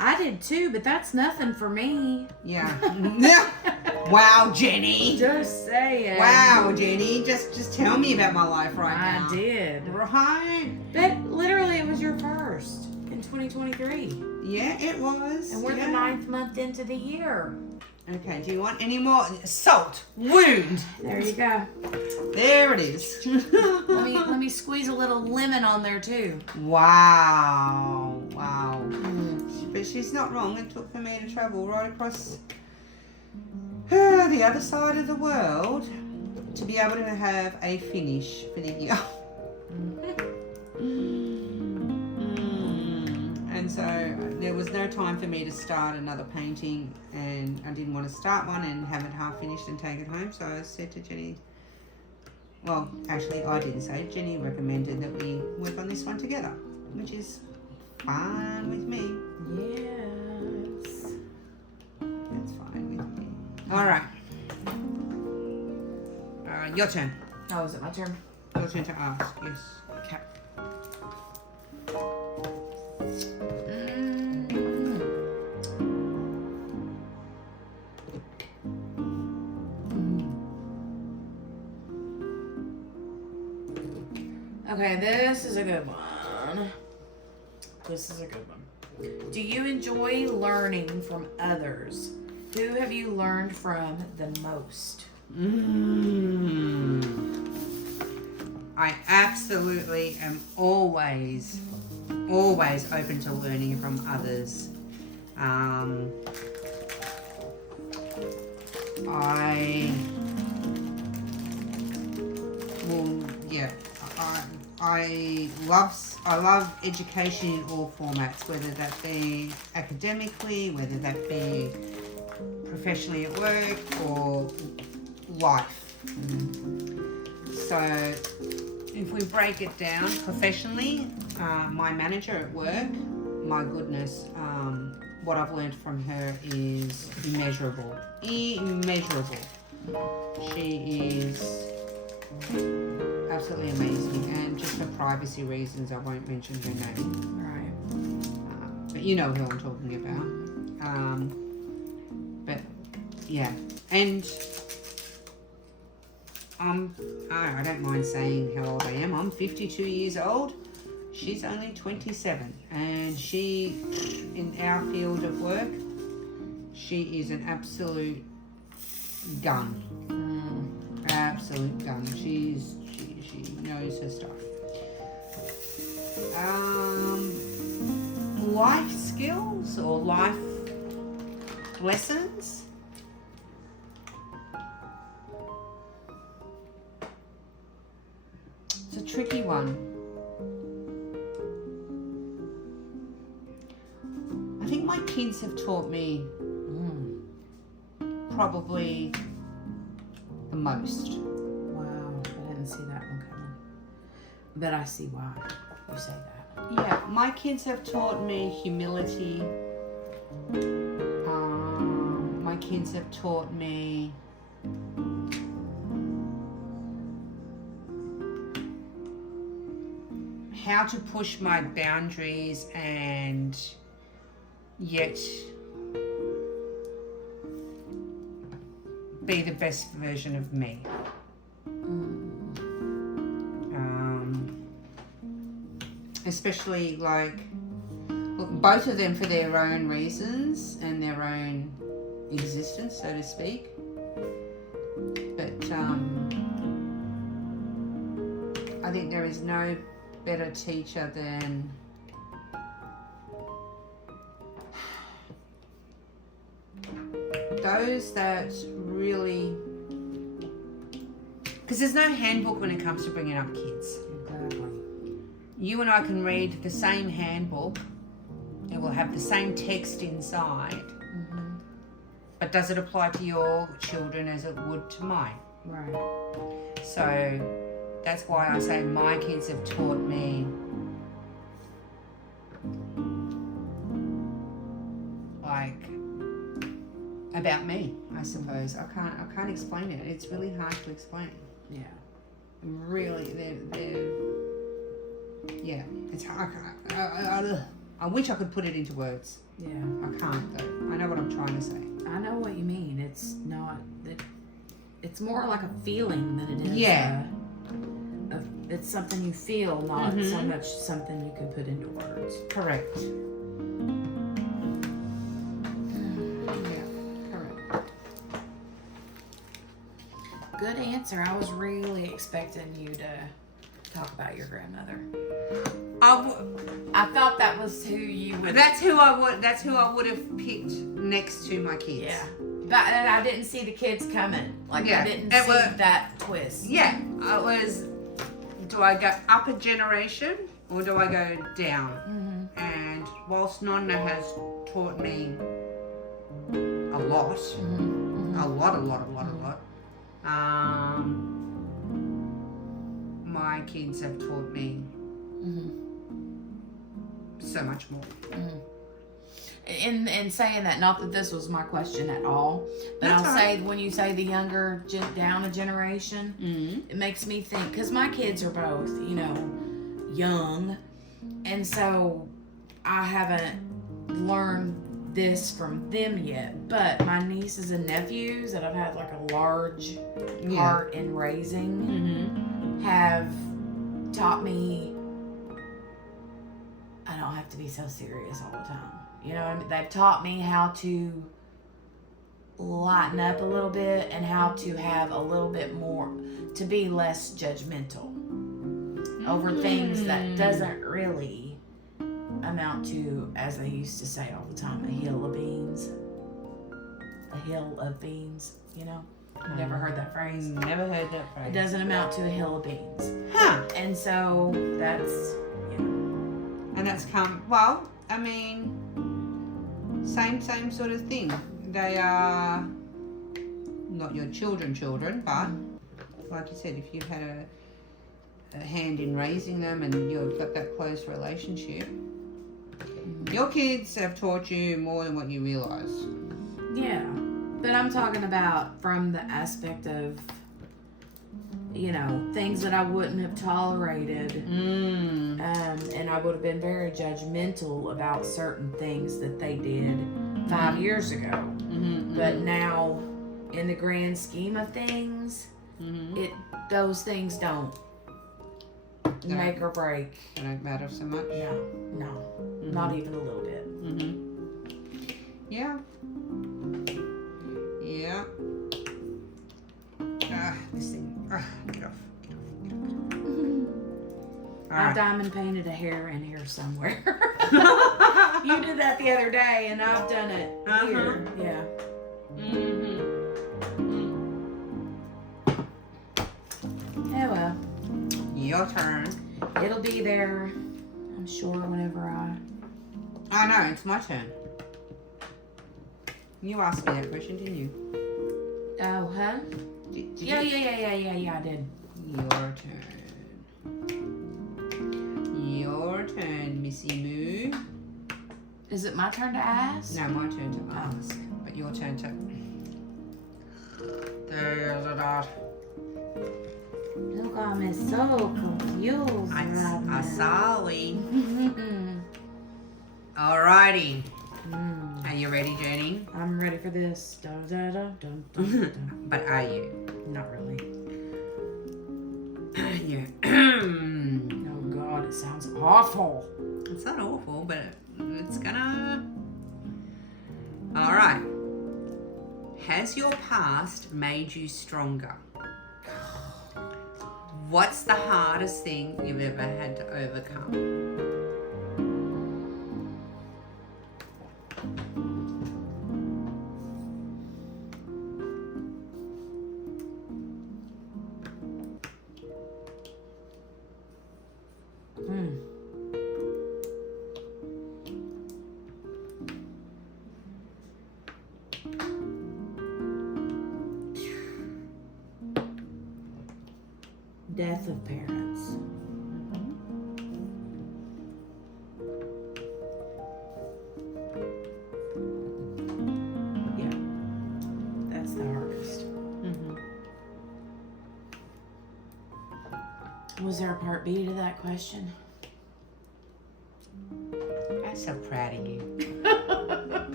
I did too, but that's nothing for me. Yeah. Wow, Jenny. Just saying. Wow, Jenny. Just tell me about my life right now. I did. Right. But literally, it was your first in 2023. Yeah, it was. And we're the 9th month into the year. Okay, do you want any more? Salt. Wound. There you go. There it is. Let me squeeze a little lemon on there too. Wow. Wow. But she's not wrong. It took for me to travel right across the other side of the world to be able to have a finish for the year. And so there was no time for me to start another painting, and I didn't want to start one and have it half finished and take it home. So I said to Jenny, well, actually I didn't say, Jenny recommended that we work on this one together, which is fine with me. Yes. That's fine with me. All right. Your turn. Oh, is it my turn? Your turn to ask, yes. Okay. Okay, this is a good one. This is a good one. Do you enjoy learning from others? Who have you learned from the most? I absolutely am always open to learning from others. I love education in all formats, whether that be academically, whether that be professionally at work or life. So if we break it down professionally, my manager at work, my goodness, what I've learned from her is immeasurable. Immeasurable. She is absolutely amazing, and just for privacy reasons I won't mention her name. Right. But you know who I'm talking about. But yeah, and I don't mind saying how old I am. I'm 52 years old. She's only 27, and she, in our field of work, she is an absolute gun. Absolute gun. She knows her stuff. Life skills or life lessons. It's a tricky one. I think my kids have taught me probably the most. Wow, I didn't see that one coming. But I see why you say that. Yeah, my kids have taught me humility. My kids have taught me how to push my boundaries and yet be the best version of me. Especially look, both of them for their own reasons and their own existence, so to speak. But I think there is no better teacher than those that really, because there's no handbook when it comes to bringing up kids. Exactly. You and I can read the same handbook. It will have the same text inside. But does it apply to your children as it would to mine? Right. So that's why I say my kids have taught me about me, I suppose. I can't explain it. It's really hard to explain. Yeah. Really, they're yeah. It's hard. I I wish I could put it into words. Yeah. I can't though. I know what I'm trying to say. I know what you mean. It's not that. It's more like a feeling than it is. Yeah. It's something you feel, not so much something you can put into words. Correct. Yeah, correct. Good answer. I was really expecting you to talk about your grandmother. I thought that was who you would. That's who I would have picked next to my kids. Yeah. But I didn't see the kids coming. Like, Yeah, I didn't it see was- that twist. Yeah, I was. Do I go up a generation or do I go down? And whilst Nonna has taught me a lot, a lot, my kids have taught me so much more. In saying that, not that this was my question at all, but That's I'll all right. say when you say the younger down a generation, it makes me think, because my kids are both, you know, young, and so I haven't learned this from them yet, but my nieces and nephews that I've had like a large part in raising have taught me I don't have to be so serious all the time. You know, I mean, they've taught me how to lighten up a little bit and how to have a little bit more, to be less judgmental over things that doesn't really amount to, as they used to say all the time, a hill of beans. A hill of beans, you know? Never heard that phrase. Never heard that It phrase. doesn't amount to a hill of beans. Huh. And so that's, you know. And that's well, I mean, same sort of thing. They are not your children, but like you said, if you've had a hand in raising them and you've got that close relationship, your kids have taught you more than what you realise. Yeah. But I'm talking about from the aspect of, you know, things that I wouldn't have tolerated. And I would have been very judgmental about certain things that they did 5 years ago. But now, in the grand scheme of things, those things don't make or break. They don't matter so much. No, not even a little bit. Yeah. Yeah. This thing. Get off. All I right. diamond painted a hair in here somewhere. You did that the other day, and I've done it here. Yeah. Yeah, well. Your turn. It'll be there, I'm sure, whenever I know, it's my turn. You asked me that question, didn't you? Oh, huh? Did Yeah, you? I did. Your turn, Missy Moo. Is it my turn to ask? No, my turn to ask. But your turn to... There's a dot. Look, I'm so confused right now. Sorry. Alrighty. Are you ready, Jenny? I'm ready for this. Dun, dun, dun, dun, dun, dun. But are you? Not really. Yeah. Oh God, it sounds awful. It's not awful, but it's gonna... Alright. Has your past made you stronger? What's the hardest thing you've ever had to overcome? Death of parents. Yeah, that's the hardest. Was there a part B to that question? I I'm so proud of you.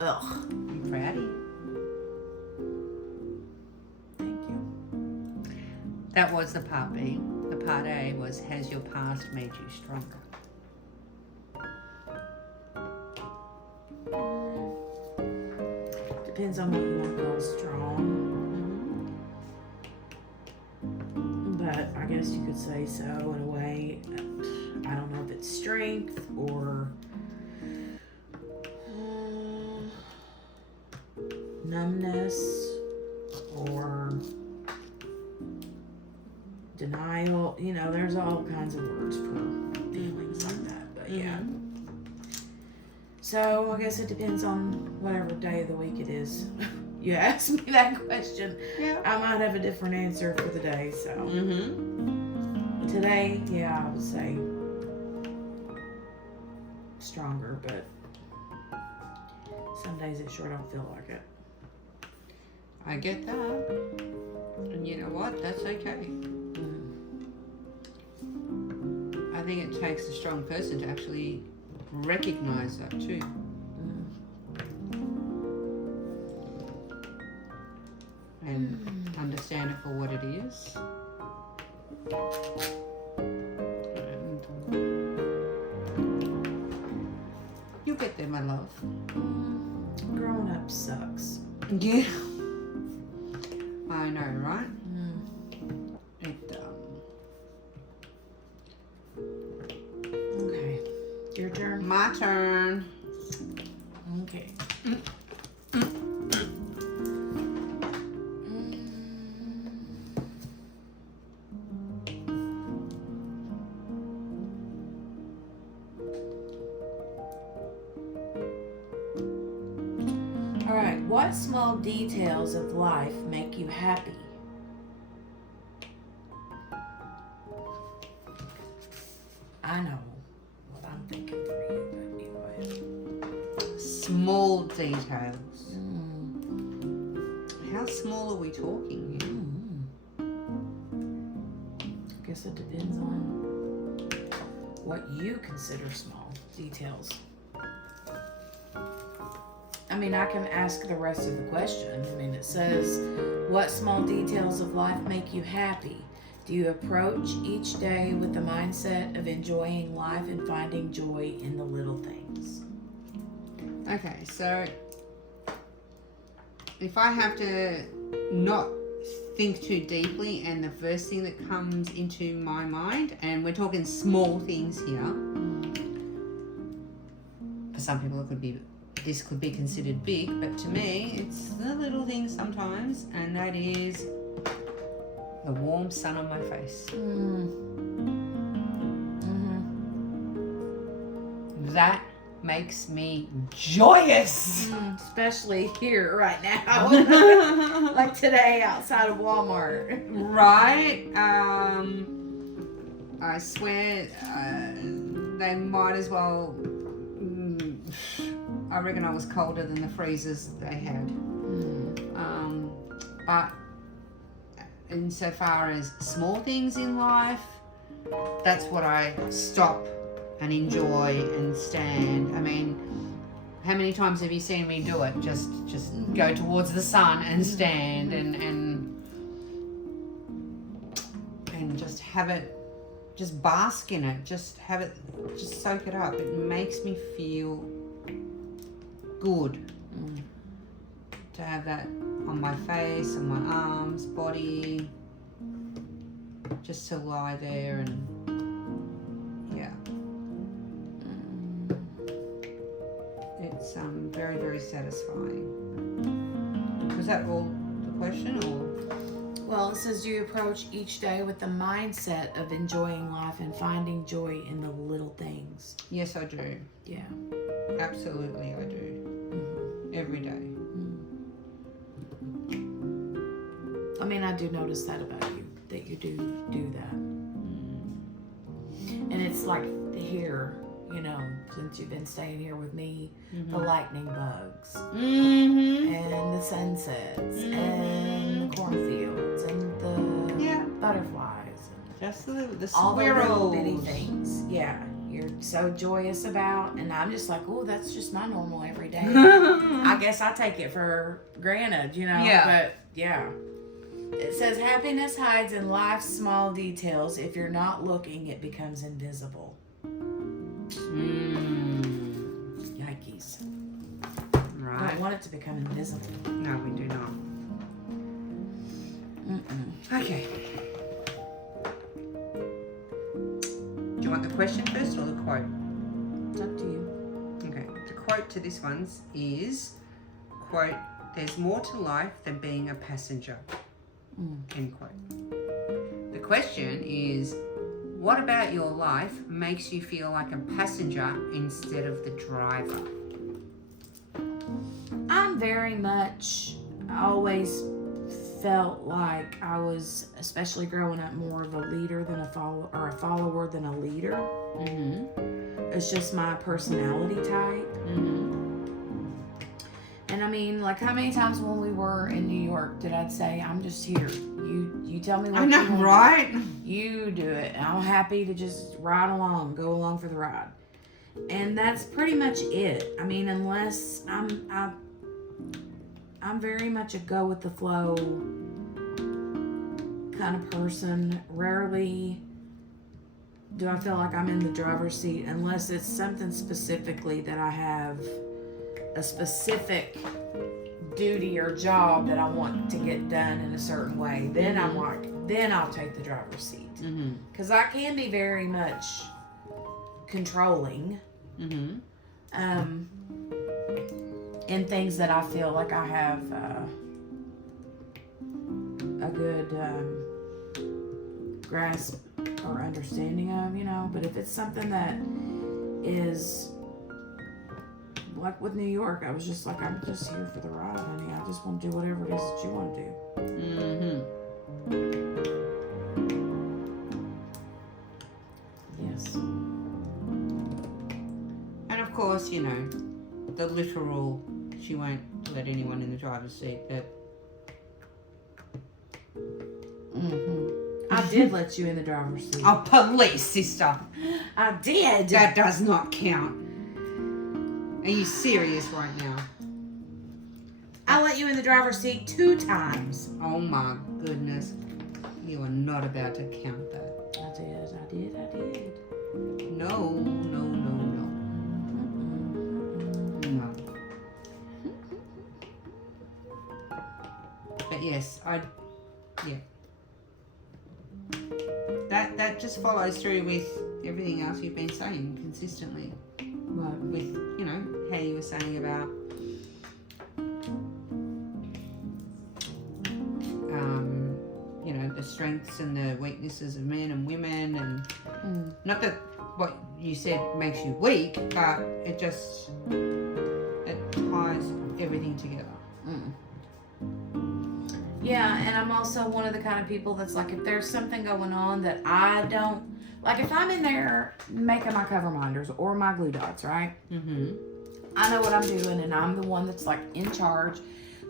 Ugh. I'm proud of you. Thank you. That was the part B. The part A was, has your past made you stronger? Depends on what you want to call strong. But I guess you could say so in a way. I don't know if it's strength or numbness or denial. You know, there's all kinds of words for feelings like that. But yeah. So I guess it depends on whatever day of the week it is. You asked me that question. Yeah. I might have a different answer for the day. So today, yeah, I would say stronger, but some days it sure don't feel like it. I get that. And you know what? That's okay. I think it takes a strong person to actually recognize that too. And understand it for what it is. And you'll get there, my love. Growing up sucks. Yeah. I know, right? It, Okay. Your turn? my turn. Okay. All right. What small details of life make you happy? I know what I'm thinking for you, but you go ahead. Small details. How small are we talking here? I guess it depends on what you consider small details. I mean, I can ask the rest of the question. I mean, it says, what small details of life make you happy? Do you approach each day with the mindset of enjoying life and finding joy in the little things? Okay, so if I have to not think too deeply, and the first thing that comes into my mind, and we're talking small things here. For some people, this could be considered big, but to me, it's the little things sometimes, and that is the warm sun on my face. That makes me joyous. Especially here right now. Like today outside of Walmart. Right? I swear they might as well. I reckon I was colder than the freezers they had. But insofar as small things in life, that's what I stop and enjoy and stand. I mean, how many times have you seen me do it? Just go towards the sun and stand and just have it, just bask in it, just have it, just soak it up. It makes me feel good to have that on my face, on my arms, body, just to lie there and it's very, very satisfying. Was that all the question, or? Well, it says, do you approach each day with the mindset of enjoying life and finding joy in the little things? Yes, I do. Yeah. Absolutely, I do. Every day. I mean, I do notice that about you, that you do that. And it's like here, you know, since you've been staying here with me, the lightning bugs and the sunsets and the cornfields and the butterflies. And just the all the little squirrels. bitty things. Yeah, you're so joyous about. And I'm just like, oh, that's just my normal every day. I guess I take it for granted, you know? Yeah. But, yeah. It says, happiness hides in life's small details. If you're not looking, it becomes invisible. Yikes. I Right. don't want it to become invisible. No, we do not. Okay. Do you want the question first or the quote? It's up to you. Okay. The quote to this one is, quote, "There's more to life than being a passenger." End quote. The question is, what about your life makes you feel like a passenger instead of the driver? I'm very much always felt like I was, especially growing up, more of a leader than a follower, or a follower than a leader. It's just my personality type. And I mean, like, how many times when we were in New York did I say, I'm just here. You tell me what I know, you want. right? You do it. I'm happy to just ride along, go along for the ride. And that's pretty much it. I mean, unless I'm very much a go with the flow kind of person. Rarely do I feel like I'm in the driver's seat unless it's something specifically that I have a specific duty or job that I want to get done in a certain way. Then I'm like, then I'll take the driver's seat. Because I can be very much controlling in things that I feel like I have a good grasp or understanding of, you know. But if it's something that is like with New York, I was just like, I'm just here for the ride, honey. I just want to do whatever it is that you want to do. Yes. And of course, you know, the literal, she won't let anyone in the driver's seat. But I did let you in the driver's seat. oh, police, sister. I did. That does not count. Are you serious right now? I let you in the driver's seat 2 times. Oh my goodness. You are not about to count that. I did. No. No. But yes, yeah. That just follows through with everything else you've been saying consistently. Right. With, you know, how you were saying about you know, the strengths and the weaknesses of men and women, and not that what you said makes you weak, but it just, it ties everything together. Yeah, and I'm also one of the kind of people that's like, if there's something going on that I don't, like if I'm in there making my cover minders or my glue dots, right? I know what I'm doing, and I'm the one that's like in charge.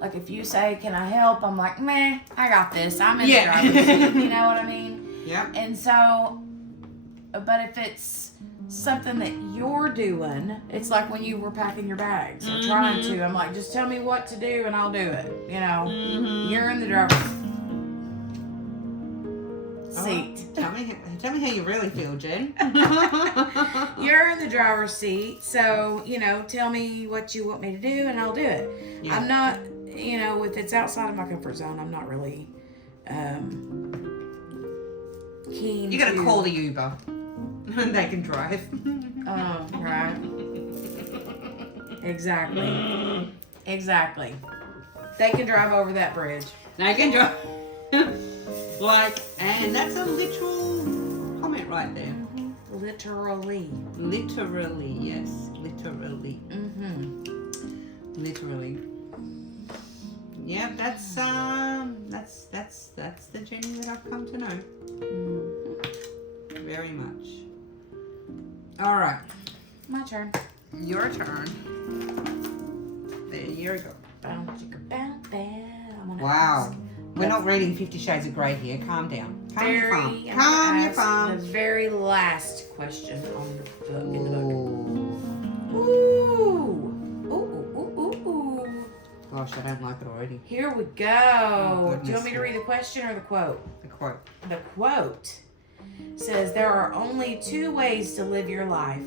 Like if you say, can I help? I'm like, meh, I got this. I'm in the driver's seat. You know what I mean? Yeah. And so, but if it's something that you're doing, it's like when you were packing your bags or trying to, I'm like, just tell me what to do and I'll do it. You know, you're in the driver's seat. Tell me how you really feel, Jen. You're in the driver's seat, so, you know, tell me what you want me to do and I'll do it. Yeah. I'm not, you know, if it's outside of my comfort zone, I'm not really keen You gotta to... call the Uber. And they can drive. Oh, right. Exactly. They can drive over that bridge. They can drive. Like, and that's a literal comment right there. Literally. Literally, yes. Literally. Literally. Yeah, that's the Jenny that I've come to know. Very much. All right. My turn. Your turn. There you go. Bow, chicka, bow, bow. I'm gonna Wow. ask. We're not reading 50 Shades of Grey here. Calm down. Calm your farm. I'm gonna Calm your ask farm. The very last question on the book, in the book. Ooh. Ooh. Ooh, ooh, ooh, ooh. Gosh, I don't like it already. Here we go. Oh, Do you want me to goodness. read the question or the quote? The quote. The quote says, there are only two ways to live your life.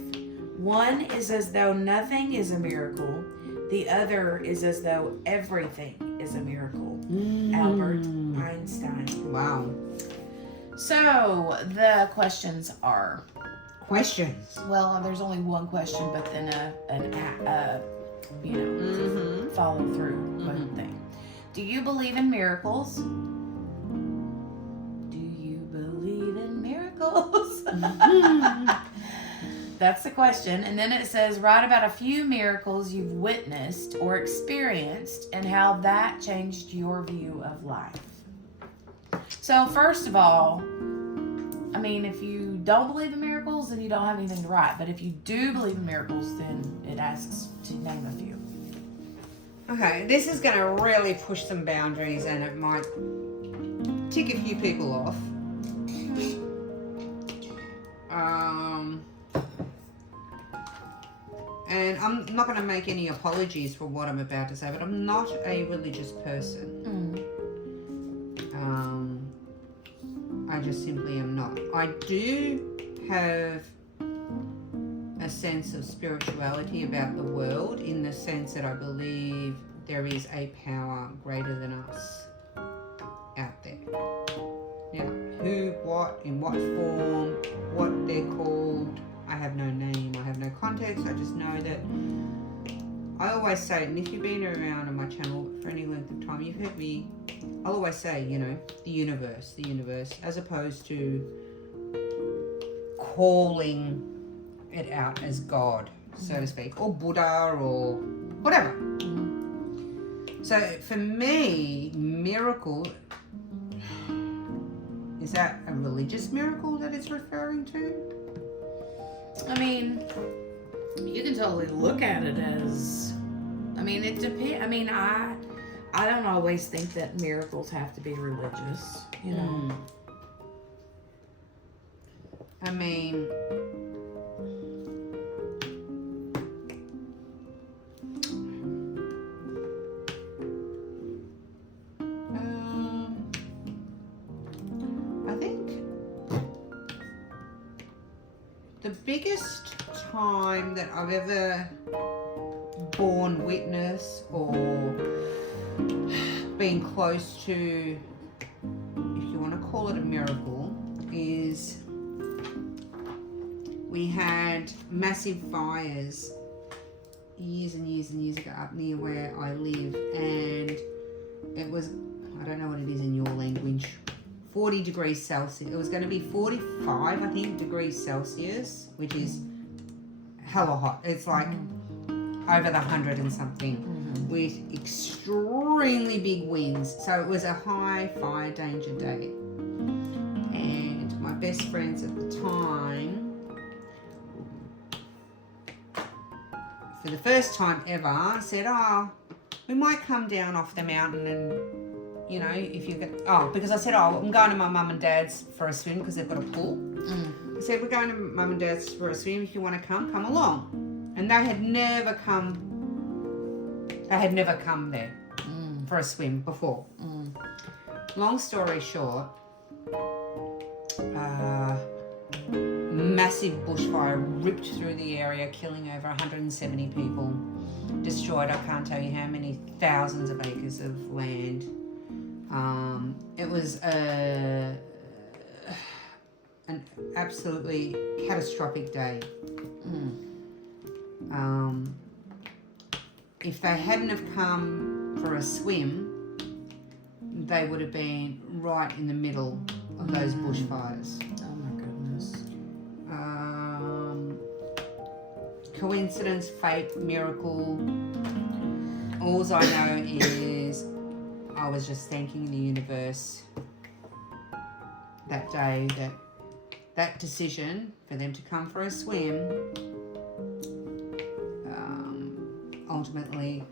One is as though nothing is a miracle. The other is as though everything is a miracle. Albert Einstein. Wow. So the questions are, Questions. well, there's only one question, but then a follow through thing. Do you believe in miracles? Do you believe in miracles? That's the question. And then it says, write about a few miracles you've witnessed or experienced and how that changed your view of life. So first of all, I mean, if you don't believe in miracles, then you don't have anything to write. But if you do believe in miracles, then it asks to name a few. Okay, this is going to really push some boundaries and it might tick a few people off. And I'm not going to make any apologies for what I'm about to say, but I'm not a religious person. I just simply am not. I do have a sense of spirituality about the world, in the sense that I believe there is a power greater than us out there. Now, who, what, in what form, what they're called, I have no name, I have no context. I just know that I always say, and if you've been around on my channel for any length of time, you've heard me, I'll always say, you know, the universe, as opposed to calling it out as God, so to speak, or Buddha, or whatever. So for me, miracle, is that a religious miracle that it's referring to? I mean, you can totally look at it as, I mean, it depends. I mean, I don't always think that miracles have to be religious, you know. I mean, I think the biggest time that I've ever borne witness or been close to, if you want to call it a miracle, is we had massive fires years and years and years ago up near where I live, and it was, I don't know what it is in your language, 40 degrees Celsius. It was going to be 45, I think, degrees Celsius, which is hella hot. It's like over the 100 and something, with extremely big winds. So it was a high fire danger day. And my best friends at the time, for the first time ever, said, oh, we might come down off the mountain and, you know, if you get, because I said, I'm going to my mum and dad's for a swim because they've got a pool. I said, we're going to mum and dad's for a swim. If you want to come along. And they had never come there for a swim before. Long story short, massive bushfire ripped through the area, killing over 170 people, destroyed, I can't tell you how many thousands of acres of land. It was an absolutely catastrophic day. If they hadn't have come for a swim, they would have been right in the middle of those bushfires. Oh my goodness. Coincidence, fate, miracle. All I know is I was just thanking the universe that day that decision for them to come for a swim ultimately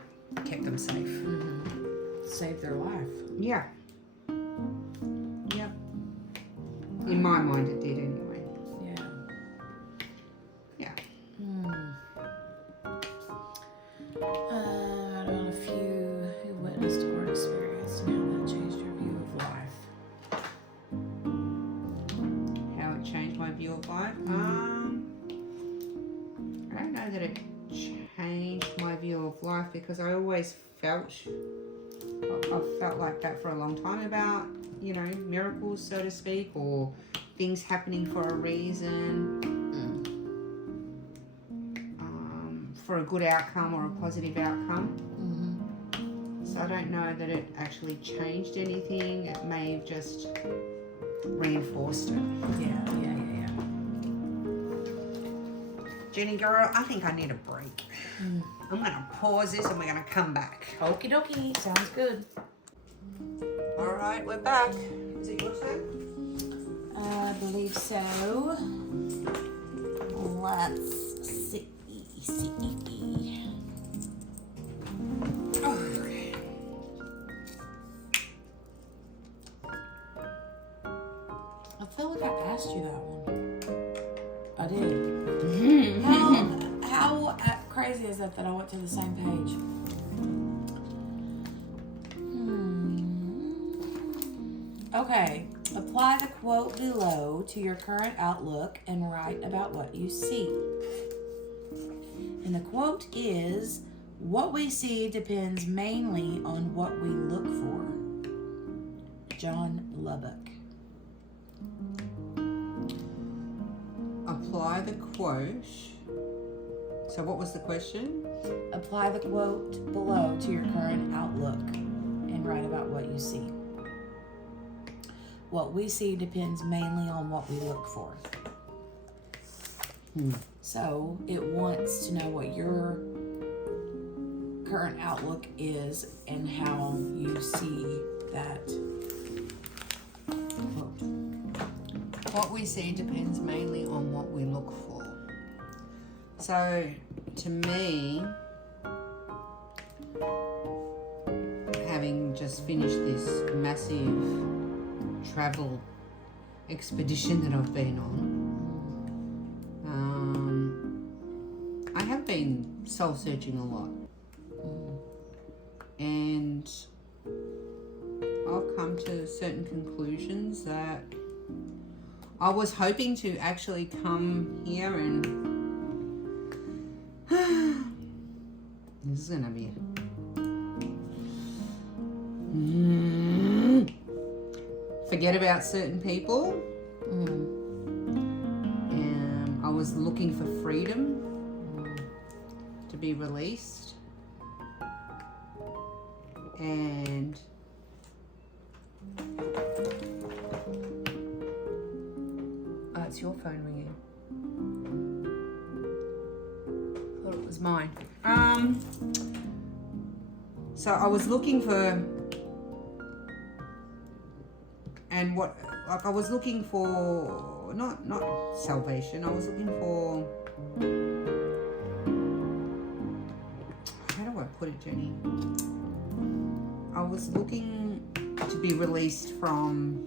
kept them safe. Saved their life. Yeah. Yep. In my mind, it did anyway. Yeah. Yeah. Out on a few who witnessed or experienced and how that changed your view of life. How it changed my view of life. I don't know that it changed my view of life because I always felt, I've felt like that for a long time about, you know, miracles, so to speak, or things happening for a reason, for a good outcome or a positive outcome. So I don't know that it actually changed anything. It may have just reinforced it. Yeah. Jenny girl, I think I need a break. I'm gonna pause this and we're gonna come back. Okie dokie, sounds good. All right, we're back. Is it your turn? I believe so. Let's see. Oh, okay. I feel like I asked you that one. I did. How crazy is that I went to the same page? Okay. Apply the quote below to your current outlook and write about what you see. And the quote is, "What we see depends mainly on what we look for." John Lubbock. Apply the quote. So what was the question? Apply the quote below to your current outlook and write about what you see. What we see depends mainly on what we look for. So it wants to know what your current outlook is and how you see that quote. What we see depends mainly on what we look for. So, to me, having just finished this massive travel expedition that I've been on, I have been soul-searching a lot. And I've come to certain conclusions that I was hoping to actually come here and this is gonna be forget about certain people. I was looking for freedom to be released, and it's your phone ringing. Thought it was mine. So I was looking for, and what, like I was looking for, not salvation. I was looking for, how do I put it, Jenny? I was looking to be released from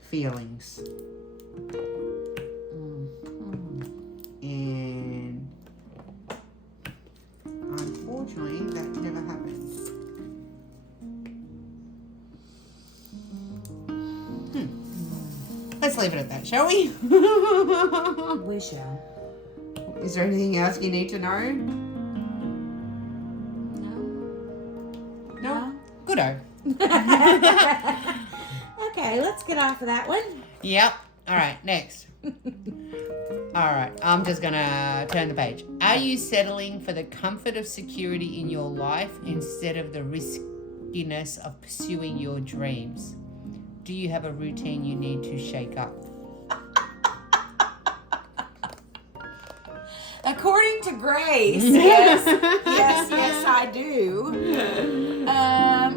feelings. And unfortunately that never happened. Let's leave it at that, shall we? We shall. Is there anything else you need to know? No? Good-o. Okay, let's get off of that one. Yep. All right, next. All right, I'm just gonna turn the page. Are you settling for the comfort of security in your life instead of the riskiness of pursuing your dreams? Do you have a routine you need to shake up? According to Grace, yes, I do.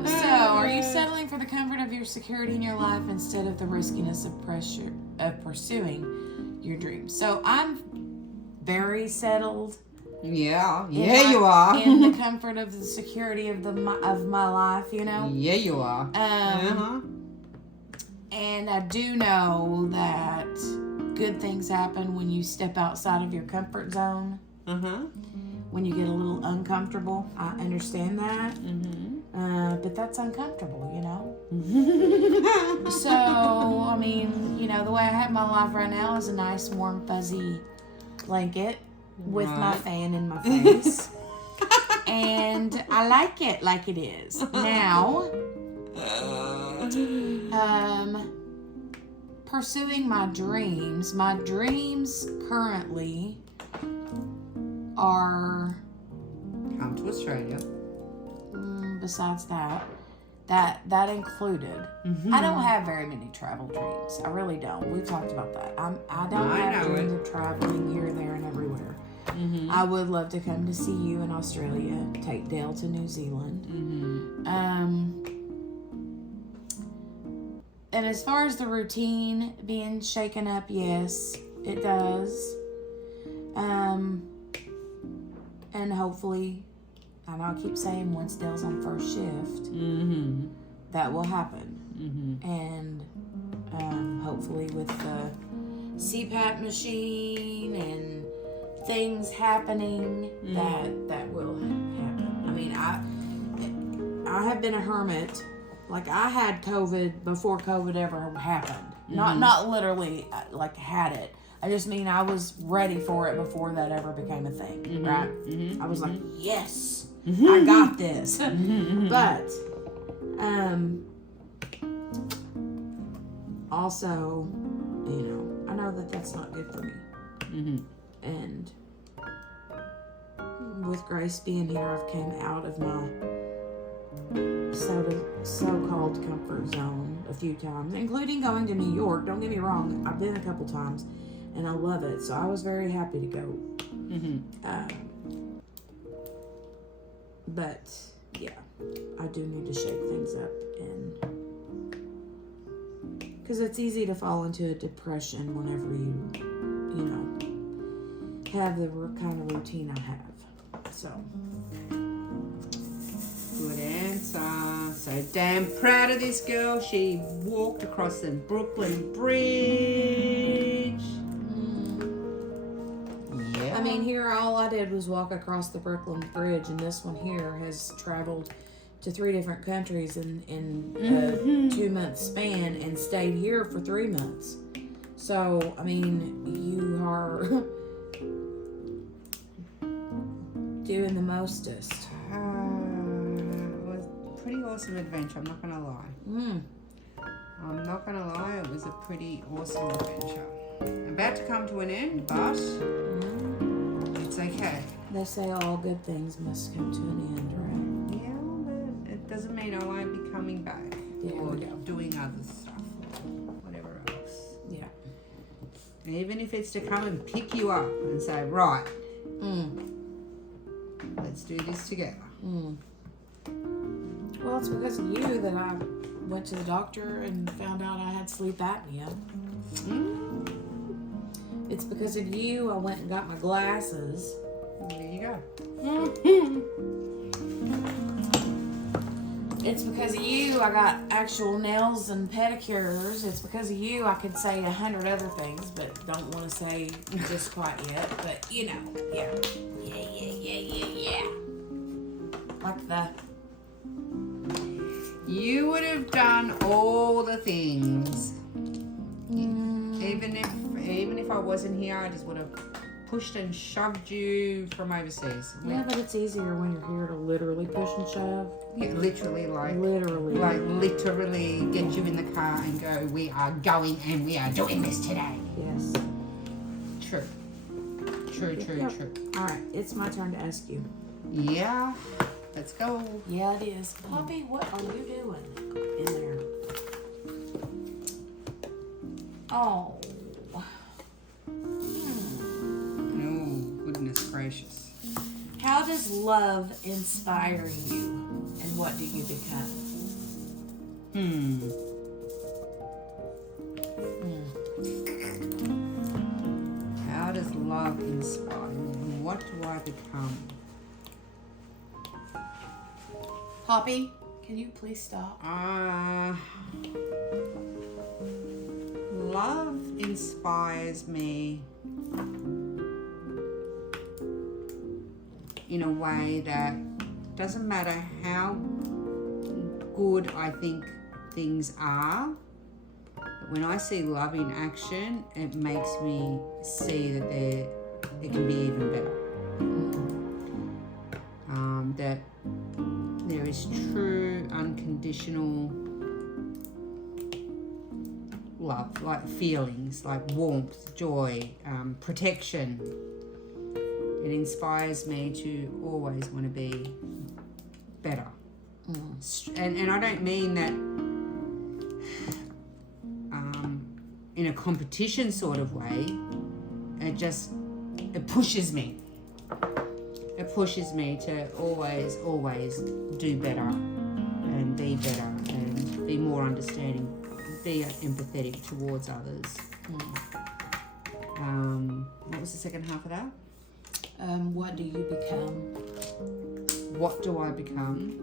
So, are you settling for the comfort of your security in your life instead of the riskiness of pressure of pursuing your dreams? So, I'm very settled. Yeah. In Yeah, my- you are. In the comfort of the security of my life, you know. Yeah, you are. And I do know that good things happen when you step outside of your comfort zone. When you get a little uncomfortable, I understand that. But that's uncomfortable, you know. So, I mean, you know, the way I have my life right now is a nice, warm, fuzzy blanket with my fan in my face. And I like it like it is. Now, pursuing my dreams currently are... Come to Australia. Besides that included. I don't have very many travel dreams. I really don't. We've talked about that. I don't have dreams of traveling here, there, and everywhere. I would love to come to see you in Australia, take Dale to New Zealand. And as far as the routine being shaken up, yes, it does. And hopefully, I know I keep saying once Dale's on first shift, that will happen. And hopefully with the CPAP machine and things happening, that will happen. I mean, I have been a hermit. Like, I had COVID before COVID ever happened. Not literally, like, had it. I just mean I was ready for it before that ever became a thing, right? I was like, yes, I got this. But, also, you know, I know that that's not good for me. And with Grace being here, I've came out of my so-called comfort zone a few times, including going to New York. Don't get me wrong, I've been a couple times, and I love it. So I was very happy to go. But yeah, I do need to shake things up, and because it's easy to fall into a depression whenever you know, have the kind of routine I have. So. Good answer. So damn proud of this girl. She walked across the Brooklyn Bridge. Yeah. I mean, here all I did was walk across the Brooklyn Bridge, and this one here has traveled to 3 different countries in a 2-month span and stayed here for 3 months. So, I mean, you are doing the mostest. Pretty awesome adventure, I'm not gonna lie. I'm not gonna lie, it was a pretty awesome adventure. About to come to an end, but it's okay. They say all good things must come to an end, right? Yeah, but it doesn't mean I won't be coming back or doing other stuff or whatever else. Yeah. Even if it's to come and pick you up and say, right, let's do this together. Well, it's because of you that I went to the doctor and found out I had sleep apnea. It's because of you I went and got my glasses. There you go. It's because of you I got actual nails and pedicures. It's because of you I could say 100 other things, but don't want to say just quite yet. But, you know, yeah. Like the... You would have done all the things. Even if I wasn't here, I just would have pushed and shoved you from overseas. Yeah, but it's easier when you're here to literally push and shove. Yeah, literally get you in the car and go, we are going and we are doing this today. Yes. True. All right, it's my turn to ask you. Yeah. Let's go. Yeah, it is. Poppy, what are you doing in there? Oh. Oh, goodness gracious. How does love inspire you, and what do you become? How does love inspire me? What do I become? Poppy, can you please stop? Love inspires me in a way that doesn't matter how good I think things are, but when I see love in action, it makes me see that it can be even better. That there is true unconditional love, like feelings, like warmth, joy, protection. It inspires me to always want to be better. And I don't mean that in a competition sort of way. It pushes me. It pushes me to always do better and be better and be more understanding, be empathetic towards others. What was the second half of that? What do you become? What do I become?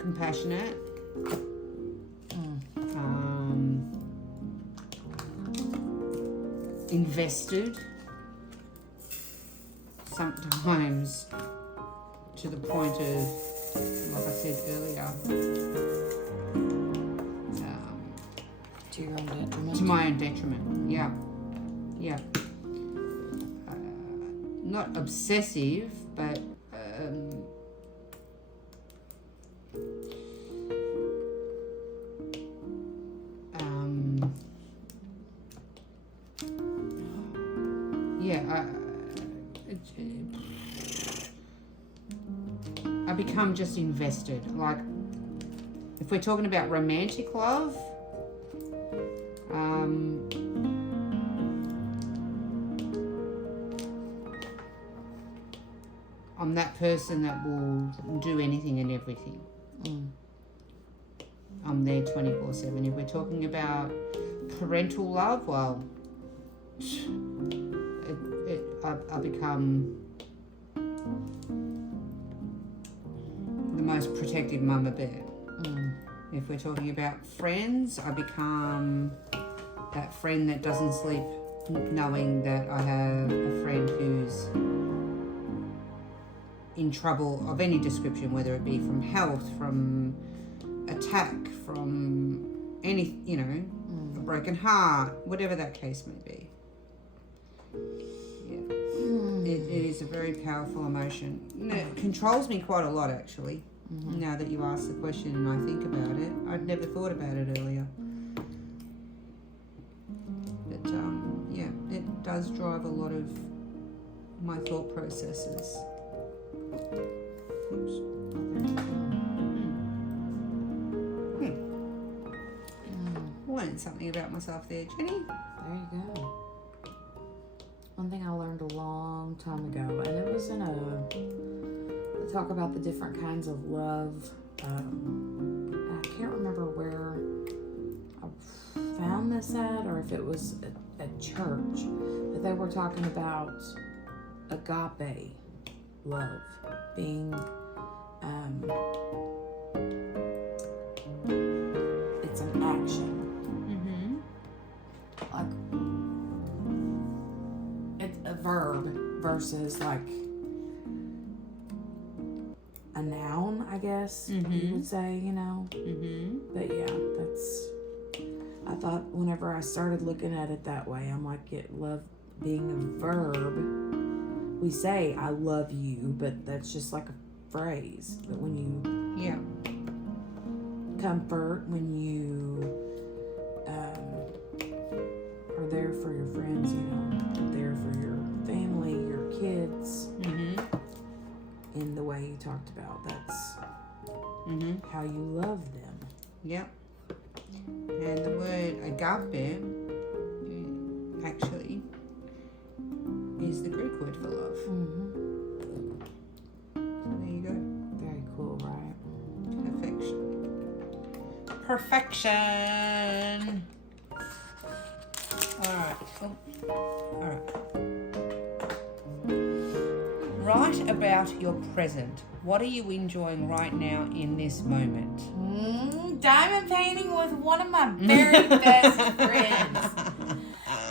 Compassionate. Invested. Sometimes to the point of, like I said earlier, To your own detriment. to my own detriment. Yeah. Not obsessive, but I become just invested. Like, if we're talking about romantic love, I'm that person that will do anything and everything. I'm there 24/7. If we're talking about parental love, well, I become the most protective mama bear. If we're talking about friends, I become that friend that doesn't sleep knowing that I have a friend who's in trouble of any description, whether it be from health, from attack, from any, a broken heart, whatever that case may be. It is a very powerful emotion. It controls me quite a lot, actually. Now that you ask the question and I think about it, I'd never thought about it earlier. But it does drive a lot of my thought processes. Oops. Learned something about myself there, Jenny. There you go. One thing I learned a long time ago, and it was in they talk about the different kinds of love. I can't remember where I found this at, or if it was at church, but they were talking about agape love being it's an action. Like, it's a verb versus like a noun, I guess you would say, But yeah, I thought whenever I started looking at it that way, I'm like, love being a verb. We say I love you, but that's just like a phrase. But when you comfort, when you are there for your friends, there for your family, your kids, in the way you talked about, that's how you love them. Yep. And the word agape actually is the Greek word for love. So there you go. Very cool, right? Perfection. All right. what about your present? What are you enjoying right now in this moment? Diamond painting with one of my very best friends.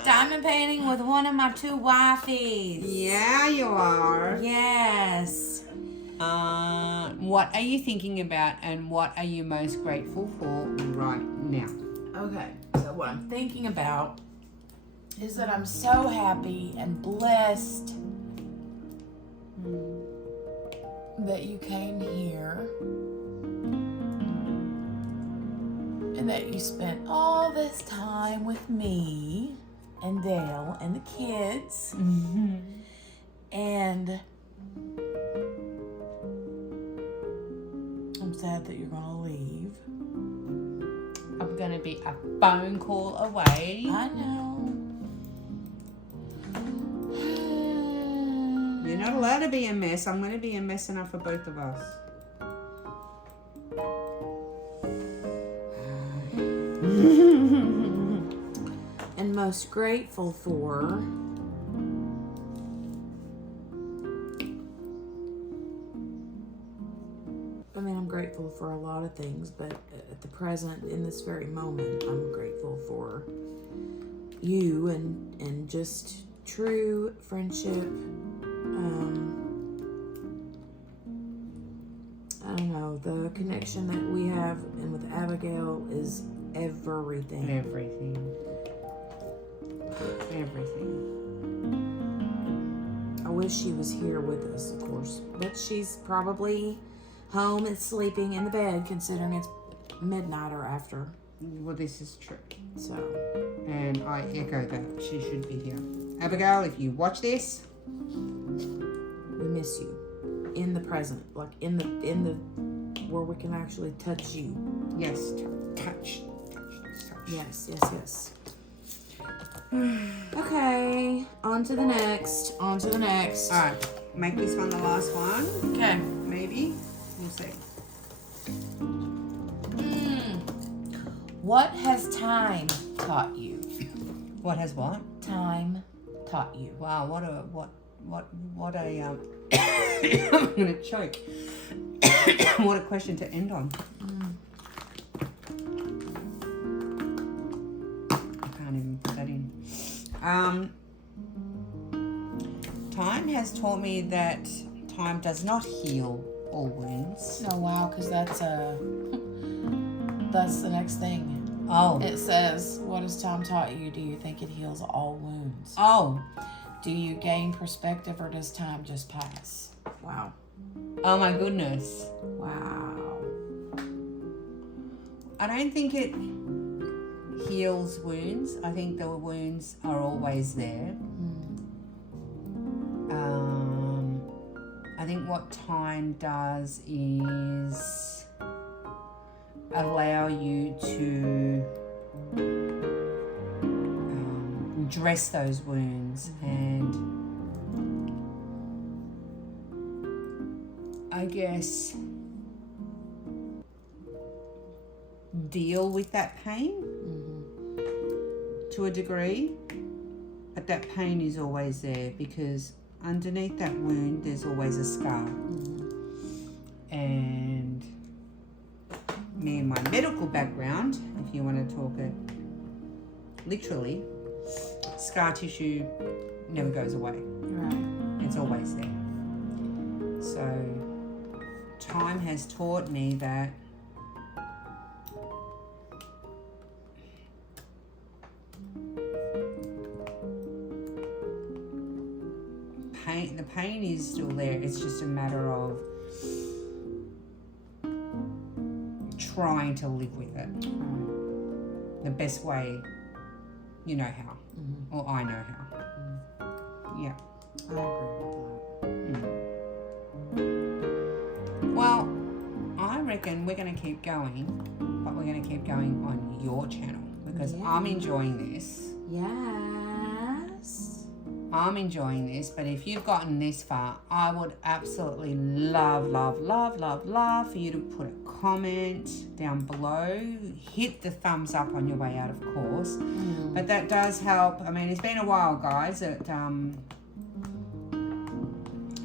Diamond painting with one of my 2 wifeys. Yeah, you are. Yes. What are you thinking about and what are you most grateful for right now? Okay, so what I'm thinking about is that I'm so happy and blessed that you came here and that you spent all this time with me and Dale and the kids. And I'm sad that you're gonna leave. I'm gonna be a phone call away. I know. You're not allowed to be a mess. I'm gonna be a mess enough for both of us. And most grateful for I'm grateful for a lot of things, but at the present, in this very moment, I'm grateful for you and just true friendship. I don't know, the connection that we have and with Abigail is everything. Everything. I wish she was here with us, of course, but she's probably home and sleeping in the bed, considering it's midnight or after. Well, this is true. So, And I echo that. She should be here. Abigail, if you watch this, we miss you in the present, like in the where we can actually touch you. yes, touch. Yes. Okay, on to the next. All right, make this one the last one. Okay. Maybe. We'll see. What has time taught you? What has what? Time taught you. Wow, what a I'm gonna choke. What a question to end on. I can't even put that in. Time has taught me that time does not heal all wounds. Oh wow, because that's the next thing. Oh. It says, what has time taught you? Do you think it heals all wounds? Oh. Do you gain perspective or does time just pass? Wow. Oh my goodness. Wow. I don't think it heals wounds. I think the wounds are always there. I think what time does is allow you to dress those wounds and I guess deal with that pain to a degree, but that pain is always there because underneath that wound there's always a scar. And me and my medical background, if you want to talk it literally, scar tissue never goes away. Right. It's always there. So time has taught me that the pain is still there. It's just a matter of trying to live with it the best way you know how, or I know how. Yeah. I agree with that. Well, I reckon we're going to keep going, but we're going to keep going on your channel because I'm enjoying this. Yes. I'm enjoying this, but if you've gotten this far, I would absolutely love for you to put a comment down below. Hit the thumbs up on your way out, of course. But that does help. I mean, it's been a while, guys.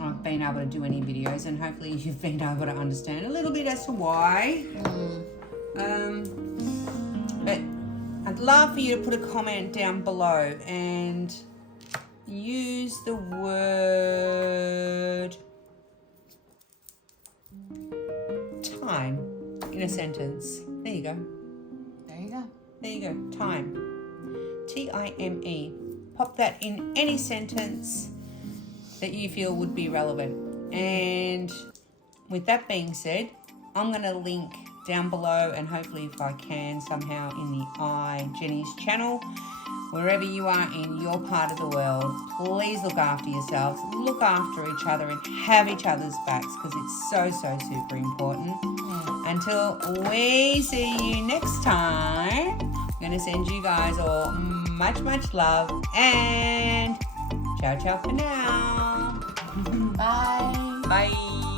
I've been able to do any videos, and hopefully you've been able to understand a little bit as to why. But I'd love for you to put a comment down below and use the word time in a sentence. There you go. There you go. There you go. Time. T-I-M-E. Pop that in any sentence that you feel would be relevant. And with that being said, I'm going to link down below, and hopefully if I can somehow in the Jenni's channel, wherever you are in your part of the world, please look after yourselves, look after each other, and have each other's backs, because it's so super important. Until we see you next time, I'm going to send you guys all much love, and ciao for now. Bye. Bye.